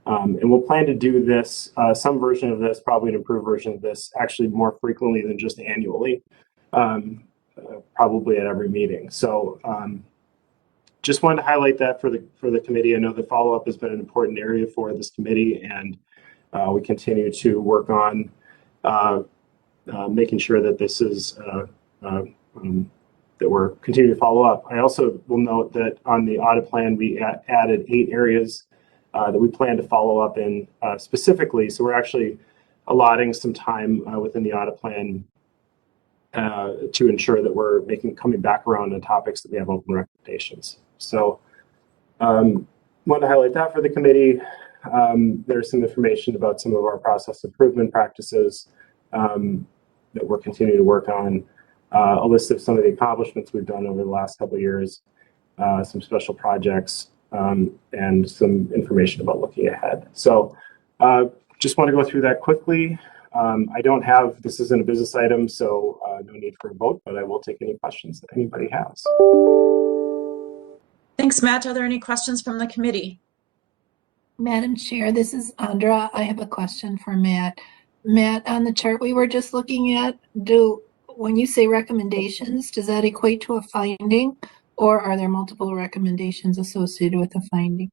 And we'll plan to do this, some version of this, probably an improved version of this, actually more frequently than just annually, probably at every meeting. So just wanted to highlight that for the committee. I know the follow-up has been an important area for this committee, and we continue to work on making sure that this is that we're continuing to follow up. I also will note that on the audit plan, we added 8 areas that we plan to follow up in specifically. So we're actually allotting some time within the audit plan to ensure that we're coming back around on topics that we have open recommendations. So want to highlight that for the committee. There's some information about some of our process improvement practices that we're continuing to work on. A list of some of the accomplishments we've done over the last couple of years, some special projects, and some information about looking ahead. So just want to go through that quickly. This isn't a business item, so no need for a vote, but I will take any questions that anybody has. Thanks, Matt. Are there any questions from the committee? Madam Chair, this is Andra. I have a question for Matt. Matt, on the chart we were just looking at, when you say recommendations, does that equate to a finding, or are there multiple recommendations associated with a finding?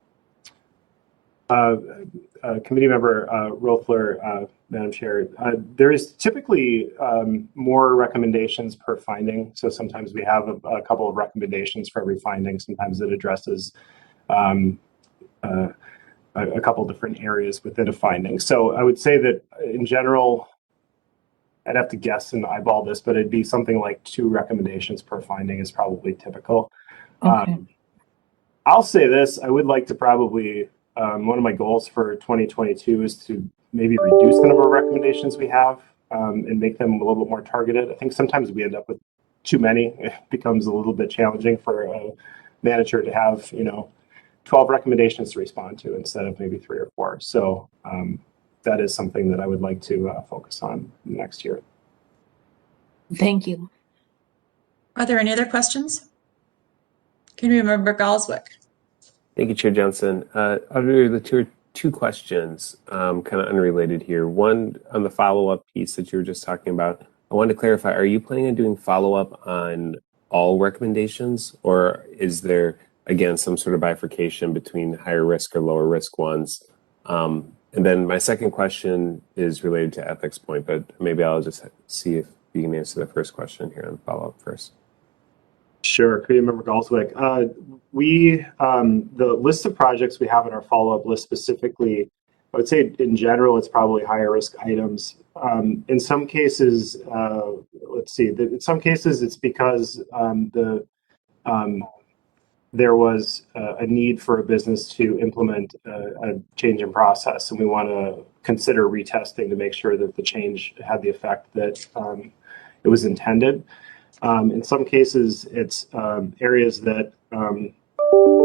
Committee member Roethler, Madam Chair, there is typically more recommendations per finding. So sometimes we have a couple of recommendations for every finding. Sometimes it addresses a couple different areas within a finding. So I would say that in general, I'd have to guess and eyeball this, but it'd be something like 2 recommendations per finding is probably typical. Okay. I'll say this, I would like to probably, one of my goals for 2022 is to maybe reduce the number of recommendations we have and make them a little bit more targeted. I think sometimes we end up with too many. It becomes a little bit challenging for a manager to have, 12 recommendations to respond to instead of maybe 3 or 4. So that is something that I would like to focus on next year. Thank you. Are there any other questions? Committee member Galswick. Thank you, Chair Johnson. Under the two questions, kind of unrelated here. One, on the follow-up piece that you were just talking about, I wanted to clarify, are you planning on doing follow-up on all recommendations, or is there, again, some sort of bifurcation between higher risk or lower risk ones? And then my second question is related to ethics point, but maybe I'll just see if you can answer the first question here and follow up first. Sure, Committee member Galswick. The list of projects we have in our follow-up list specifically, I would say in general, it's probably higher risk items. In some cases, in some cases it's because there was a need for a business to implement a change in process, and we want to consider retesting to make sure that the change had the effect that it was intended. In some cases, it's areas that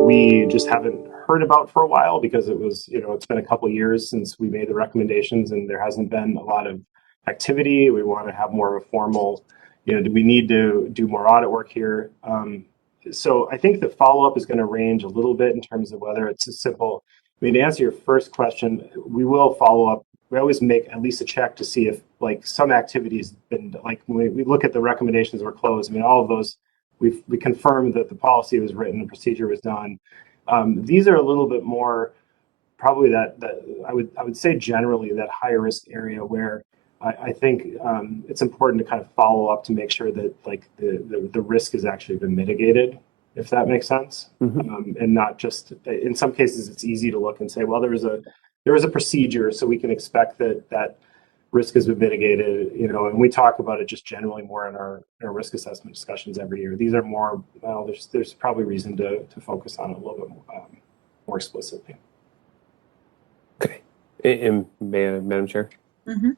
we just haven't heard about for a while because it was, it's been a couple of years since we made the recommendations and there hasn't been a lot of activity. We want to have more of a formal, do we need to do more audit work here? So I think the follow-up is going to range a little bit in terms of whether it's a simple, to answer your first question, we will follow up. We always make at least a check to see if some activities been, when we look at the recommendations were closed, all of those, we confirmed that the policy was written, the procedure was done. These are a little bit more, probably that I would say generally that higher risk area where I think it's important to kind of follow up to make sure that the risk has actually been mitigated, if that makes sense. Mm-hmm. And not just, in some cases it's easy to look and say, well, there was a procedure, so we can expect that risk has been mitigated, and we talk about it just generally more in our risk assessment discussions every year. These are more, there's probably reason to focus on it a little bit more explicitly. Madam Chair. Mhm.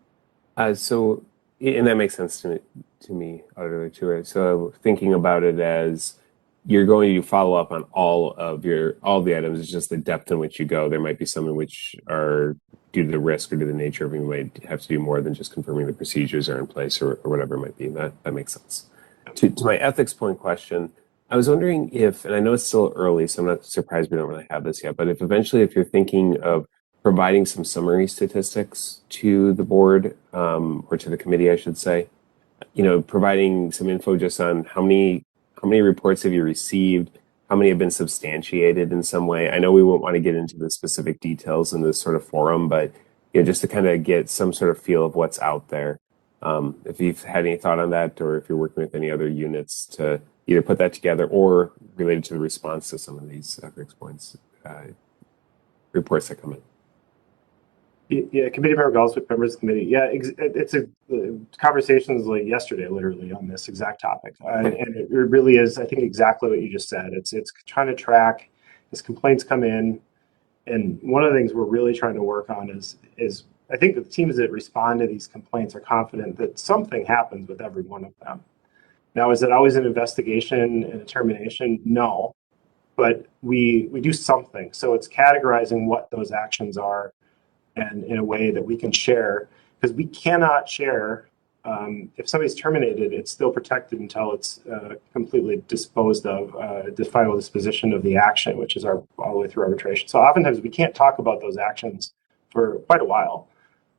So, and that makes sense to me, Auditor, too. Right? So thinking about it as you're going to follow up on all the items. It's just the depth in which you go. There might be some in which are due to the risk or due to the nature of it, you might have to do more than just confirming the procedures are in place or whatever it might be. That makes sense. To my ethics point question, I was wondering if, and I know it's still early, so I'm not surprised we don't really have this yet, but if eventually, if you're thinking of providing some summary statistics to the board or to the committee, I should say, providing some info just on how many reports have you received, how many have been substantiated in some way. I know we won't want to get into the specific details in this sort of forum, but just to kind of get some sort of feel of what's out there. If you've had any thought on that, or if you're working with any other units to either put that together or related to the response to some of these ethics points, reports that come in. Yeah, committee member Gauss with members of the committee. Yeah, it's a conversations like yesterday, literally, on this exact topic, and it really is. I think exactly what you just said. It's trying to track as complaints come in, and one of the things we're really trying to work on is I think the teams that respond to these complaints are confident that something happens with every one of them. Now, is it always an investigation and a termination? No, but we do something. So it's categorizing what those actions are, and in a way that we can share, because we cannot share. If somebody's terminated, it's still protected until it's completely disposed of, the final disposition of the action, which is all the way through arbitration. So oftentimes we can't talk about those actions for quite a while.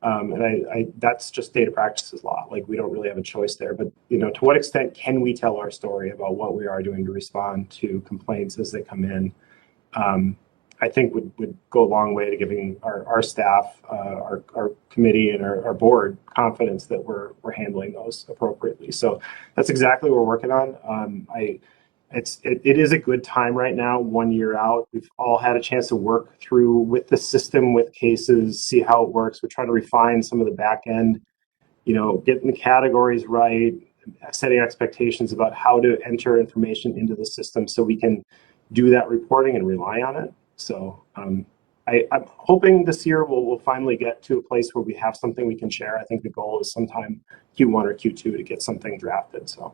And that's just data practices law. Like, we don't really have a choice there. But to what extent can we tell our story about what we are doing to respond to complaints as they come in? I think would go a long way to giving our staff, our committee, and our board confidence that we're handling those appropriately. So that's exactly what we're working on. It is a good time right now, 1 year out. We've all had a chance to work through with the system, with cases, see how it works. We're trying to refine some of the back end, getting the categories right, setting expectations about how to enter information into the system so we can do that reporting and rely on it. So I'm hoping this year we'll finally get to a place where we have something we can share. I think the goal is sometime Q1 or Q2 to get something drafted. So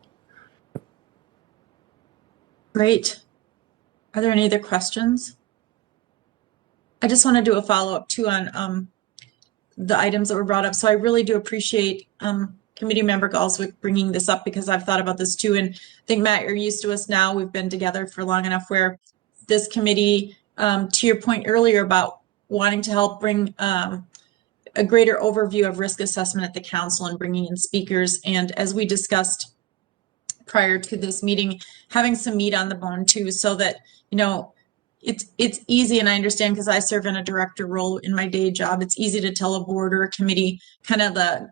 Great. Are there any other questions? I just want to do a follow-up too on the items that were brought up. So I really do appreciate Committee Member Galswick bringing this up, because I've thought about this too. And I think, Matt, you're used to us now. We've been together for long enough where this committee, to your point earlier about wanting to help bring a greater overview of risk assessment at the council and bringing in speakers. And as we discussed prior to this meeting, having some meat on the bone too, so that, it's easy, and I understand because I serve in a director role in my day job. It's easy to tell a board or a committee kind of the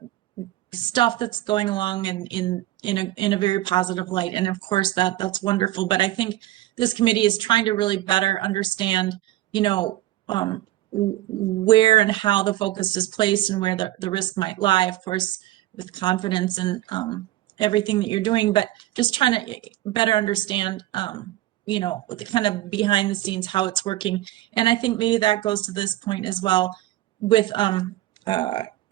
stuff that's going along in a very positive light, and of course that's wonderful. But I think this committee is trying to really better understand, where and how the focus is placed and where the risk might lie, of course, with confidence and everything that you're doing, but just trying to better understand, with the kind of behind the scenes, how it's working. And I think maybe that goes to this point as well, with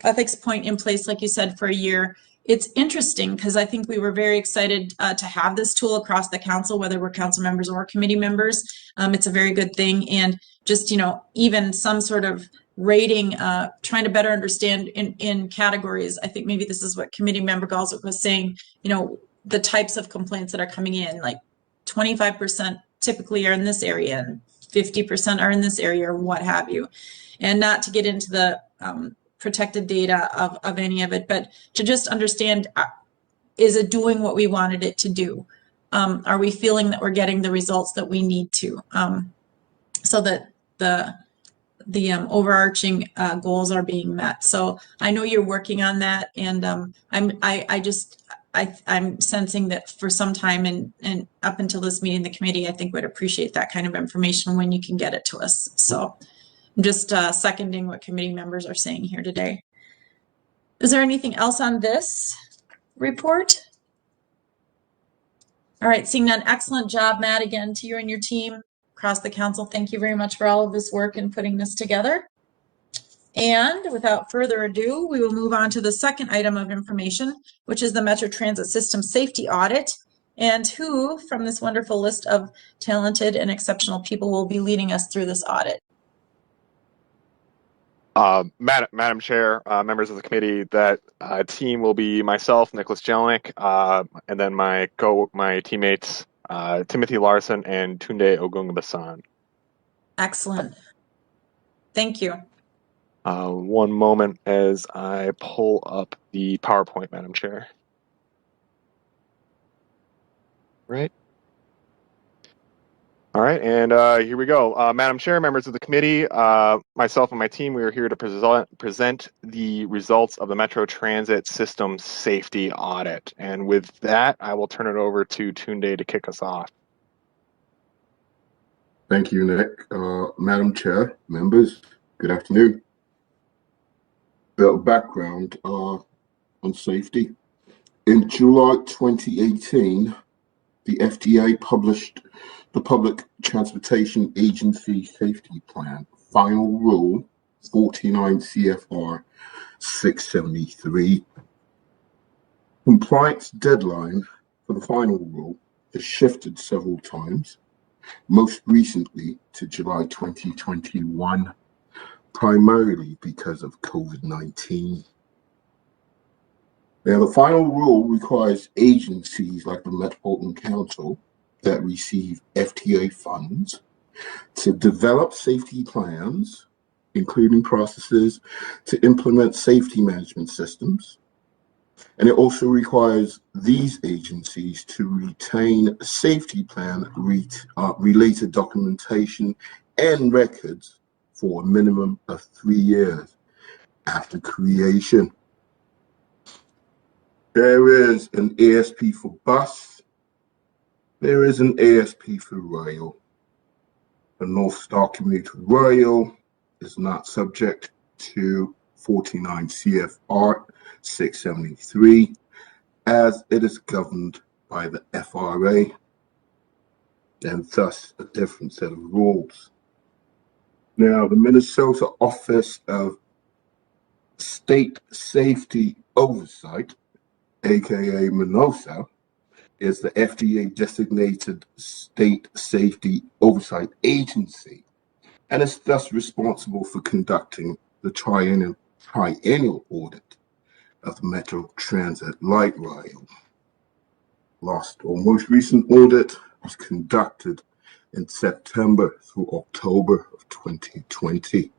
ethics point in place, like you said, for a year. It's interesting because I think we were very excited to have this tool across the council, whether we're council members or committee members. It's a very good thing. And just, even some sort of rating, trying to better understand in categories. I think maybe this is what Committee Member Galswick was saying, the types of complaints that are coming in, like 25% typically are in this area and 50% are in this area, or what have you. And not to get into the protected data of any of it, but to just understand, is it doing what we wanted it to do? Are we feeling that we're getting the results that we need to, so that the overarching goals are being met? So I know you're working on that, and I'm sensing that for some time and up until this meeting, the committee, I think, would appreciate that kind of information when you can get it to us. So I'm just seconding what committee members are saying here today. Is there anything else on this report? All right, seeing none, excellent job, Matt, again, to you and your team across the council. Thank you very much for all of this work and putting this together. And without further ado, we will move on to the second item of information, which is the Metro Transit System Safety Audit. And who from this wonderful list of talented and exceptional people will be leading us through this audit? Madam Chair, members of the committee, that team will be myself, Nicholas Jelinek, and then my teammates, Timothy Larson and Tunde Ogungabasan. Excellent. Thank you. One moment as I pull up the PowerPoint, Madam Chair. Right. All right, and here we go. Madam Chair, members of the committee, myself and my team, we are here to present the results of the Metro Transit System Safety Audit. And with that, I will turn it over to Tunde to kick us off. Thank you, Nick. Madam Chair, members, good afternoon. Bit background on safety. In July 2018, the FDA published the Public Transportation Agency Safety Plan, Final Rule 49 CFR 673. Compliance deadline for the final rule has shifted several times, most recently to July 2021, primarily because of COVID-19. Now, the final rule requires agencies like the Metropolitan Council that receive FTA funds to develop safety plans, including processes to implement safety management systems. And it also requires these agencies to retain safety plan related documentation and records for a minimum of 3 years after creation. There is an ASP for bus. There is an ASP for rail. The North Star Commuter Rail is not subject to 49 CFR 673 as it is governed by the FRA and thus a different set of rules. Now, the Minnesota Office of State Safety Oversight, aka MINOSA, is the FDA designated state safety oversight agency and is thus responsible for conducting the triennial audit of the Metro Transit Light Rail. Last or most recent audit was conducted in September through October of 2020.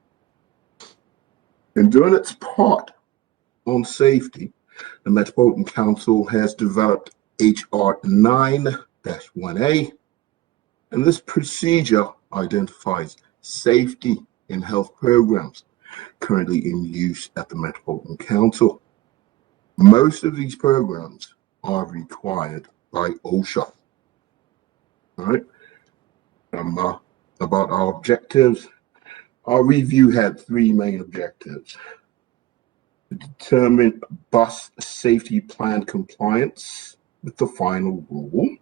In doing its part on safety, the Metropolitan Council has developed HR 9-1A, and this procedure identifies safety in health programs currently in use at the Metropolitan Council. Most of these programs are required by OSHA. All right. About our objectives, our review had 3 main objectives: to determine bus safety plan compliance with the final rule,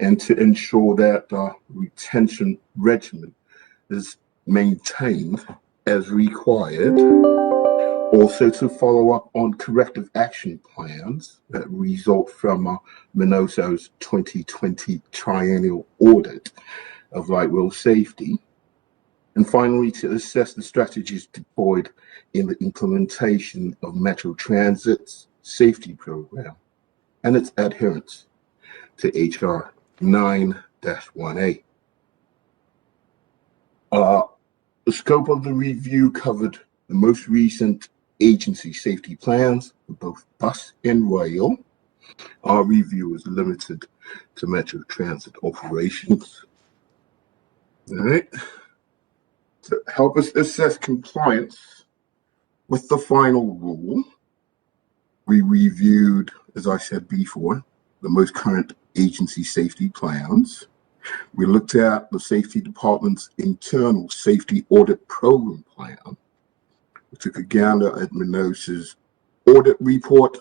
and to ensure that the retention regimen is maintained as required. Also to follow up on corrective action plans that result from MINOSA's 2020 triennial audit of light rail safety. And finally, to assess the strategies deployed in the implementation of Metro Transit's safety program and its adherence to HR 9-1A. The scope of the review covered the most recent agency safety plans for both bus and rail. Our review is limited to Metro Transit operations. All right. To help us assess compliance with the final rule, we reviewed, as I said before, the most current agency safety plans. We looked at the safety department's internal safety audit program plan. We took a gander at MINOSA's audit report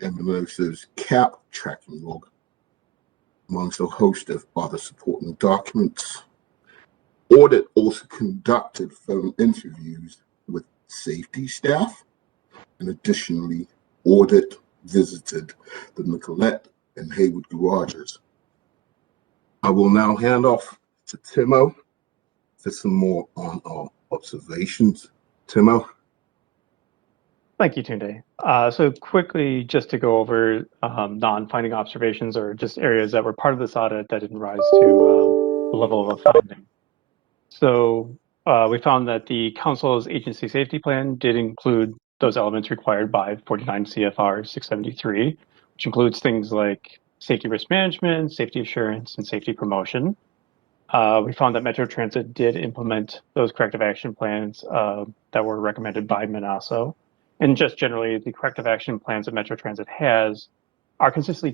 and MINOSA's CAP tracking log, amongst a host of other supporting documents. Audit also conducted phone interviews with safety staff. And additionally, Audit visited the Nicolette and Haywood garages. I will now hand off to Timo for some more on our observations. Timo? Thank you, Tunde. So quickly, just to go over non-finding observations or just areas that were part of this audit that didn't rise to the level of a finding. So we found that the council's agency safety plan did include those elements required by 49 CFR 673, which includes things like safety risk management, safety assurance, and safety promotion. We found that Metro Transit did implement those corrective action plans that were recommended by MNASO. And just generally, the corrective action plans that Metro Transit has are consistently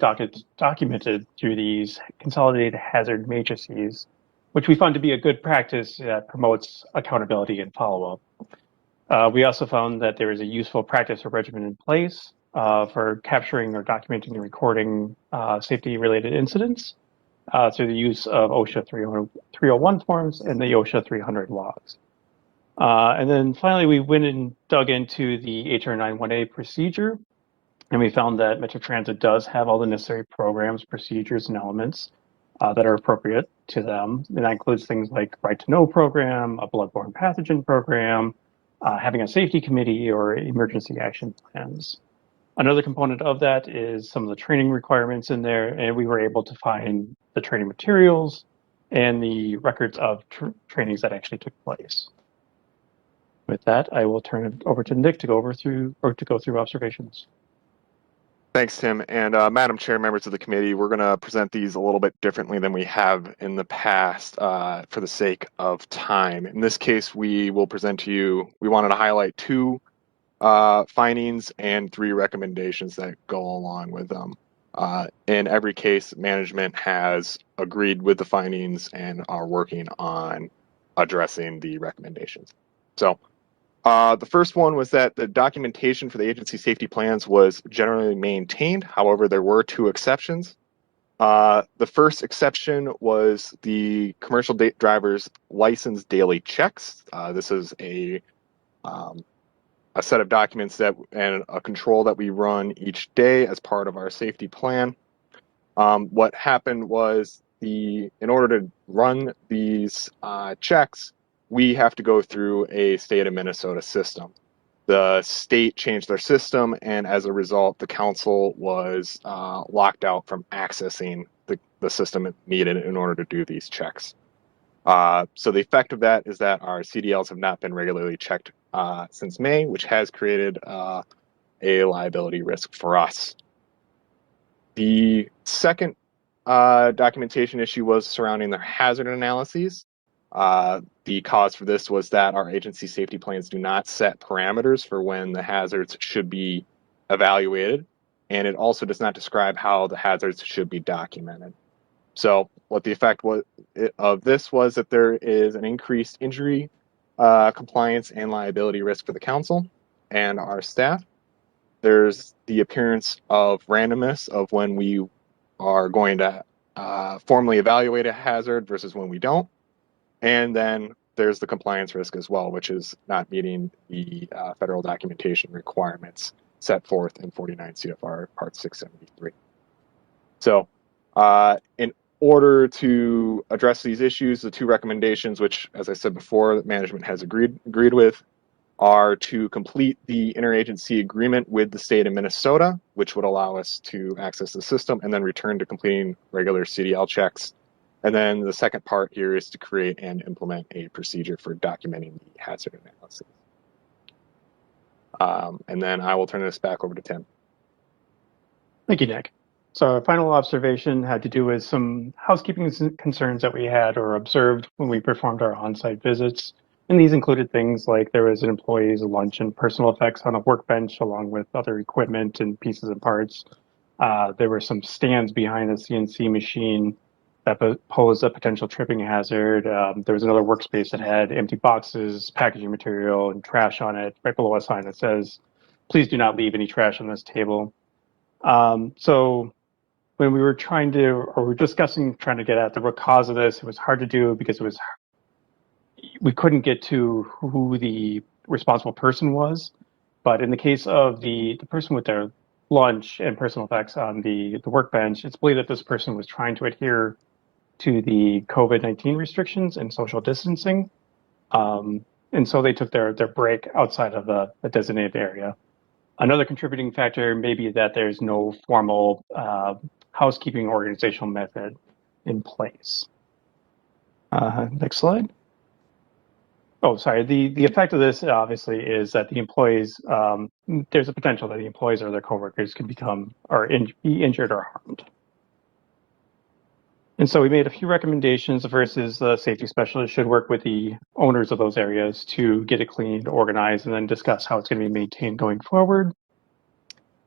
documented through these consolidated hazard matrices, which we found to be a good practice that promotes accountability and follow-up. We also found that there is a useful practice or regimen in place for capturing or documenting and recording safety-related incidents through the use of OSHA 301 forms and the OSHA 300 logs. And then finally, we went and dug into the HR 91A procedure, and we found that Metro Transit does have all the necessary programs, procedures, and elements that are appropriate to them. And that includes things like Right to Know program, a bloodborne pathogen program, having a safety committee, or emergency action plans. Another component of that is some of the training requirements in there, and we were able to find the training materials and the records of trainings that actually took place. With that, I will turn it over to Nick to go through observations. Thanks, Tim. And Madam Chair, members of the committee, we're going to present these a little bit differently than we have in the past for the sake of time. In this case, we will present to you, we wanted to highlight 2 findings and 3 recommendations that go along with them. In every case, management has agreed with the findings and are working on addressing the recommendations. So the first one was that the documentation for the agency safety plans was generally maintained. However, there were 2 exceptions. The first exception was the commercial drivers license daily checks. This is a set of documents and a control that we run each day as part of our safety plan. What happened was in order to run these checks, we have to go through a state of Minnesota system. The state changed their system, and as a result, the council was locked out from accessing the system it needed in order to do these checks. So the effect of that is that our CDLs have not been regularly checked since May, which has created a liability risk for us. The second documentation issue was surrounding their hazard analyses. The cause for this was that our agency safety plans do not set parameters for when the hazards should be evaluated, and it also does not describe how the hazards should be documented. So what the effect of this was that there is an increased injury, compliance, and liability risk for the council and our staff. There's the appearance of randomness of when we are going to formally evaluate a hazard versus when we don't. And then there's the compliance risk as well, which is not meeting the federal documentation requirements set forth in 49 CFR Part 673. So in order to address these issues, the 2 recommendations, which, as I said before, management has agreed with, are to complete the interagency agreement with the state of Minnesota, which would allow us to access the system, and then return to completing regular CDL checks. And then the second part here is to create and implement a procedure for documenting the hazard analysis. And then I will turn this back over to Tim. Thank you, Nick. So our final observation had to do with some housekeeping concerns that we had or observed when we performed our on-site visits. And these included things like there was an employee's lunch and personal effects on a workbench along with other equipment and pieces and parts. There were some stands behind the CNC machine that posed a potential tripping hazard. There was another workspace that had empty boxes, packaging material, and trash on it, right below a sign that says, "Please do not leave any trash on this table." So when we were trying to get at the root cause of this, it was hard to do because we couldn't get to who the responsible person was. But in the case of the person with their lunch and personal effects on the workbench, it's believed that this person was trying to adhere to the COVID-19 restrictions and social distancing. And so they took their break outside of the designated area. Another contributing factor may be that there's no formal housekeeping organizational method in place. Next slide. Oh, sorry. The effect of this obviously is that the employees, there's a potential that the employees or their coworkers can become or be injured or harmed. And so we made a few recommendations. The first is the safety specialist should work with the owners of those areas to get it cleaned, organized, and then discuss how it's going to be maintained going forward.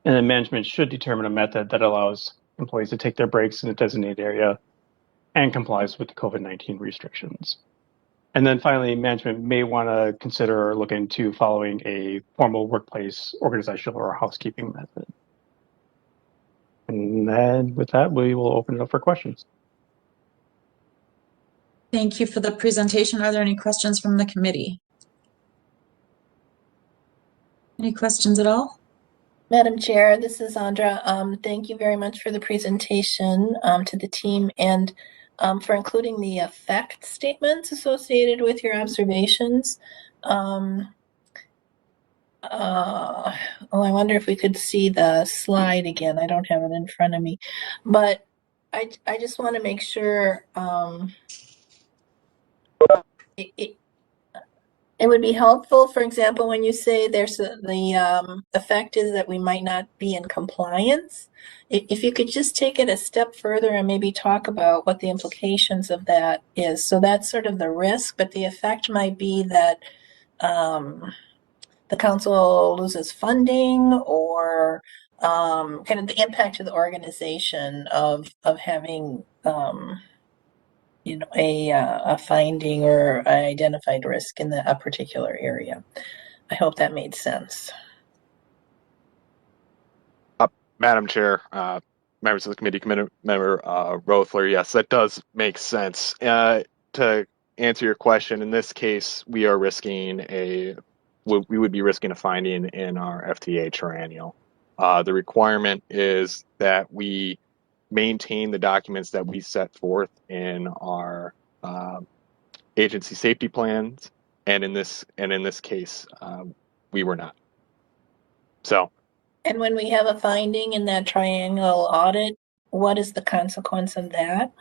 And then management should determine a method that allows employees to take their breaks in a designated area and complies with the COVID-19 restrictions. And then finally, management may want to consider or look into following a formal workplace organizational or housekeeping method. And then with that, we will open it up for questions. Thank you for the presentation. Are there any questions from the committee? Any questions at all? Madam Chair, this is Andra. Thank you very much for the presentation to the team and for including the effect statements associated with your observations. I wonder if we could see the slide again. I don't have it in front of me, but I just want to make sure it would be helpful, for example, when you say there's the effect is that we might not be in compliance. If you could just take it a step further and maybe talk about what the implications of that is. So that's sort of the risk, but the effect might be that the council loses funding or kind of the impact to the organization of having you know, a finding or identified risk in a particular area. I hope that made sense. Madam Chair, members of the committee, member Roethler, yes, that does make sense. To answer your question, in this case, we are risking we would be risking a finding in our FTA triennial. The requirement is that we maintain the documents that we set forth in our agency safety plans, and in this case, we were not. So. And when we have a finding in that triangle audit, what is the consequence of that?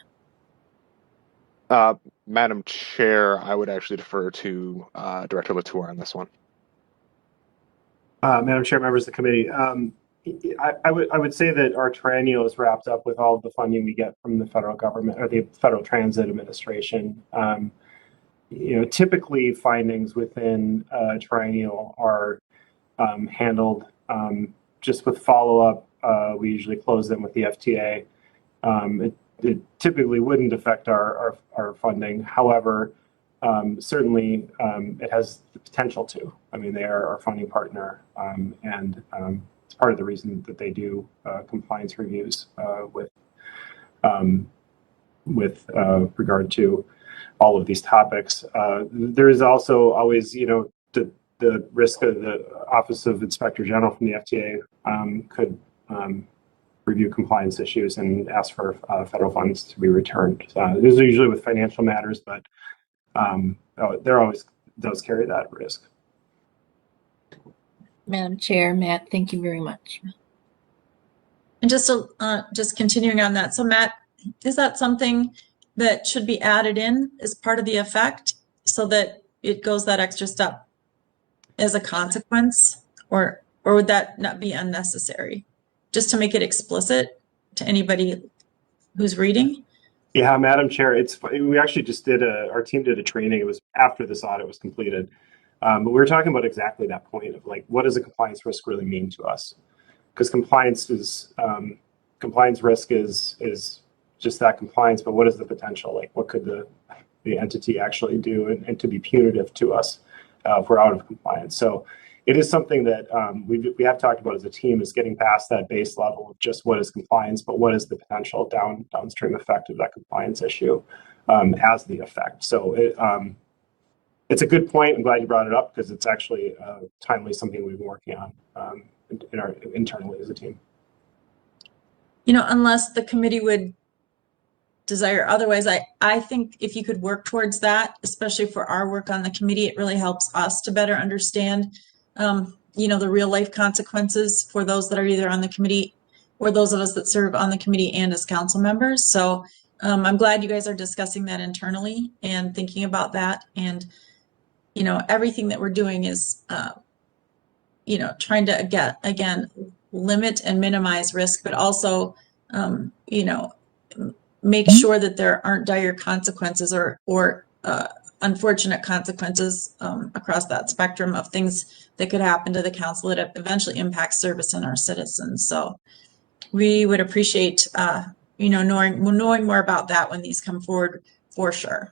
Madam Chair, I would actually defer to Director Latour on this one. Madam Chair, members of the committee, I would say that our triennial is wrapped up with all of the funding we get from the federal government or the Federal Transit Administration. You know, typically findings within a triennial are handled just with follow-up. We usually close them with the FTA. It typically wouldn't affect our funding. However, certainly it has the potential to. I mean, they are our funding partner, and it's part of the reason that they do compliance reviews with regard to all of these topics. There is also always, you know, the risk of the Office of Inspector General from the FTA could review compliance issues and ask for federal funds to be returned. These are usually with financial matters, but there always does carry that risk. Madam Chair, Matt, thank you very much. And just continuing on that. So Matt, is that something that should be added in as part of the effect so that it goes that extra step as a consequence, or would that not be unnecessary? Just to make it explicit to anybody who's reading? Yeah, Madam Chair, we actually just our team did a training. It was after this audit was completed. But we were talking about exactly that point of like, what does a compliance risk really mean to us? Because compliance risk is just that compliance, but what is the potential? Like, what could the entity actually do and to be punitive to us if we're out of compliance? So it is something that we have talked about as a team, is getting past that base level of just what is compliance, but what is the potential downstream effect of that compliance issue as the effect. So it's a good point. I'm glad you brought it up because it's actually timely, something we've been working on internally as a team. You know, unless the committee would desire otherwise, I think if you could work towards that, especially for our work on the committee, it really helps us to better understand, you know, the real life consequences for those that are either on the committee or those of us that serve on the committee and as council members. So I'm glad you guys are discussing that internally and thinking about that. And, you know, everything that we're doing is, you know, trying to again, limit and minimize risk, but also, you know, make sure that there aren't dire consequences or unfortunate consequences across that spectrum of things that could happen to the council that eventually impacts service and our citizens. So we would appreciate, you know, knowing more about that when these come forward for sure.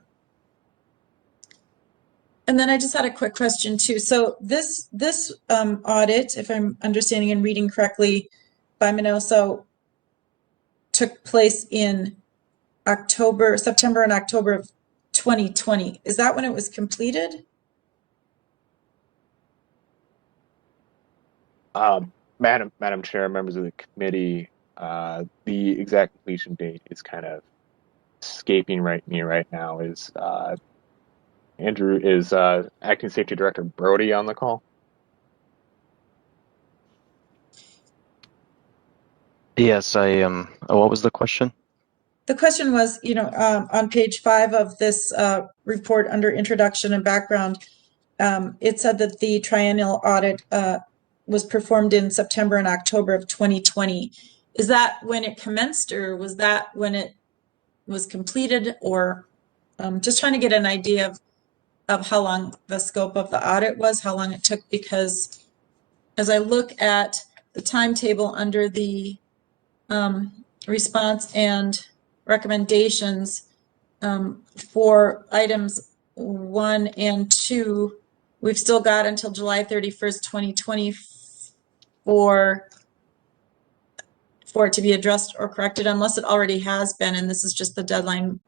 And then I just had a quick question too. So this audit, if I'm understanding and reading correctly, by Minoso took place in September and October of 2020. Is that when it was completed? Madam Chair, members of the committee, the exact completion date is kind of escaping me right now. Is Andrew, is Acting Safety Director Brody on the call? Yes, I am. What was the question? The question was, you know, on page 5 of this report under introduction and background, it said that the triennial audit was performed in September and October of 2020. Is that when it commenced, or was that when it was completed, or just trying to get an idea of how long the scope of the audit was, how long it took? Because as I look at the timetable under the response and recommendations for items 1 and 2, we've still got until July 31st, 2020 for it to be addressed or corrected, unless it already has been, and this is just the deadline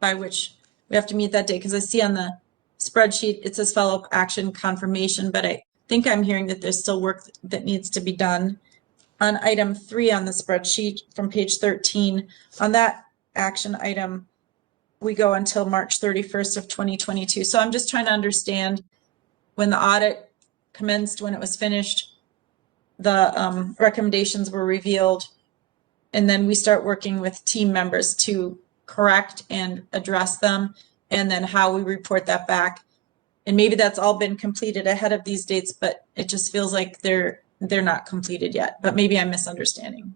by which we have to meet that date. Because I see on the spreadsheet it says follow-up action confirmation, but I think I'm hearing that there's still work that needs to be done. On item 3 on the spreadsheet from page 13, on that action item, we go until March 31st of 2022. So I'm just trying to understand when the audit commenced, when it was finished, the recommendations were revealed, and then we start working with team members to correct and address them, and then how we report that back. And maybe that's all been completed ahead of these dates, but it just feels like they're not completed yet, but maybe I'm misunderstanding.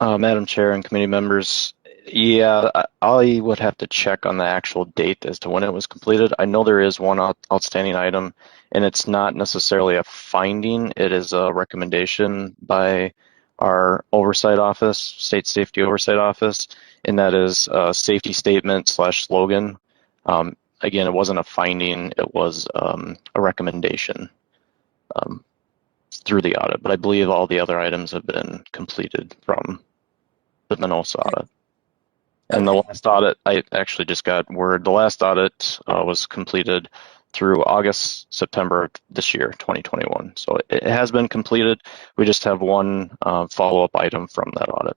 Madam Chair and committee members, yeah, I would have to check on the actual date as to when it was completed. I know there is one outstanding item, and it's not necessarily a finding. It is a recommendation by our oversight office, State Safety Oversight Office, and that is a safety statement / slogan. Again, it wasn't a finding, it was a recommendation through the audit, but I believe all the other items have been completed from the Minoso audit. And the last audit, I actually just got word, the last audit was completed through August, September this year, 2021. So it has been completed. We just have one follow-up item from that audit.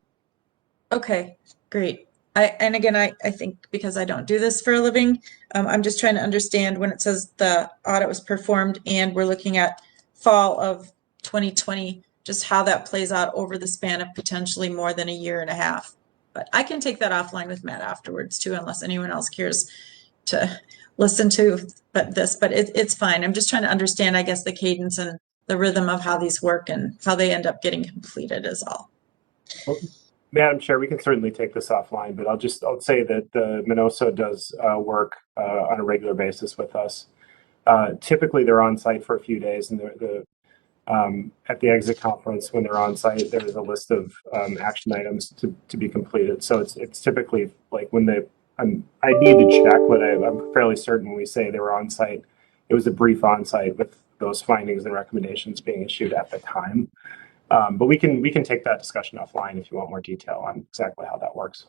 Okay, great. And again, I think because I don't do this for a living, I'm just trying to understand when it says the audit was performed and we're looking at fall of 2020, just how that plays out over the span of potentially more than a year and a half. But I can take that offline with Matt afterwards too, unless anyone else cares to listen to this, but it's fine. I'm just trying to understand, I guess, the cadence and the rhythm of how these work and how they end up getting completed is all. Well, Madam Chair, we can certainly take this offline, but I'll say that the Minoso does work on a regular basis with us. Typically, they're on site for a few days, and at the exit conference, when they're on site, there's a list of action items to be completed. So it's typically like when I need to check, but I'm fairly certain when we say they were on site, it was a brief on site with those findings and recommendations being issued at the time. But we can take that discussion offline if you want more detail on exactly how that works.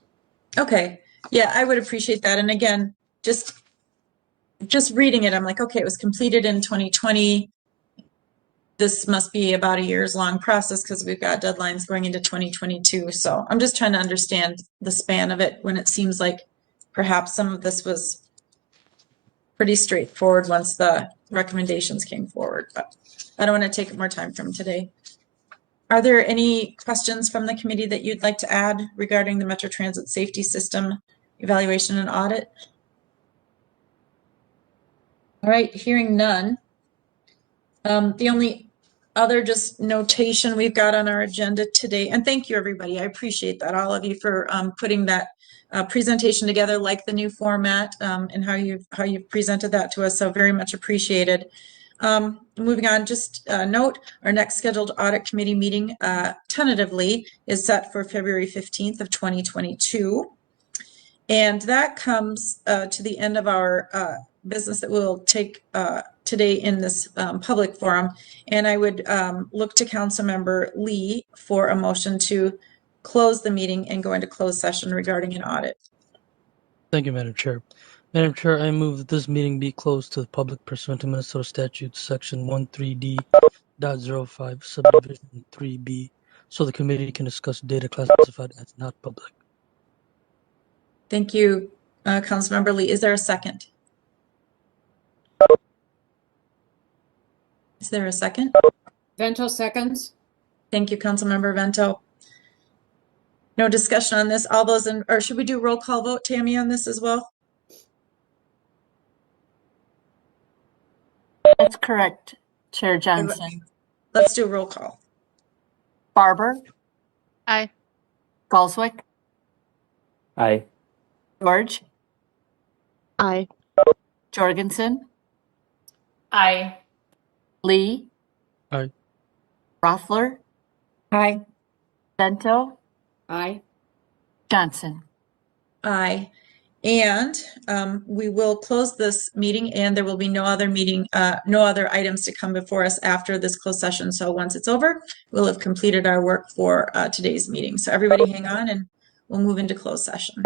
Okay, yeah, I would appreciate that. And again, just just reading it, I'm like, okay, it was completed in 2020. This must be about a year's long process because we've got deadlines going into 2022. So I'm just trying to understand the span of it when it seems like perhaps some of this was pretty straightforward once the recommendations came forward, but I don't want to take more time from today. Are there any questions from the committee that you'd like to add regarding the Metro Transit Safety System evaluation and audit? All right, hearing none. The only other just notation we've got on our agenda today, and thank you everybody, I appreciate that, all of you for putting that presentation together, like the new format and how you've presented that to us, so very much appreciated. Moving on, just note our next scheduled audit committee meeting tentatively is set for February 15th of 2022. And that comes to the end of our business that we'll take today in this public forum. And I would look to Councilmember Lee for a motion to close the meeting and go into closed session regarding an audit. Thank you, Madam Chair. Madam Chair, I move that this meeting be closed to the public pursuant to Minnesota Statute Section 13D.05 Subdivision 3B, so the committee can discuss data classified as not public. Thank you, Councilmember Lee. Is there a second? Is there a second? Vento seconds. Thank you, Councilmember Vento. No discussion on this. All those in, or should we do roll call vote, Tammy, on this as well? That's correct, Chair Johnson. Let's do a roll call. Barber, Aye. Galswick, Aye. George, Aye. Jorgensen, Aye. Lee. Aye. Rothler, Aye. Bento, Aye. Johnson. Aye. And we will close this meeting, and there will be no other meeting, no other items to come before us after this closed session. So once it's over, we'll have completed our work for today's meeting. So everybody hang on and we'll move into closed session.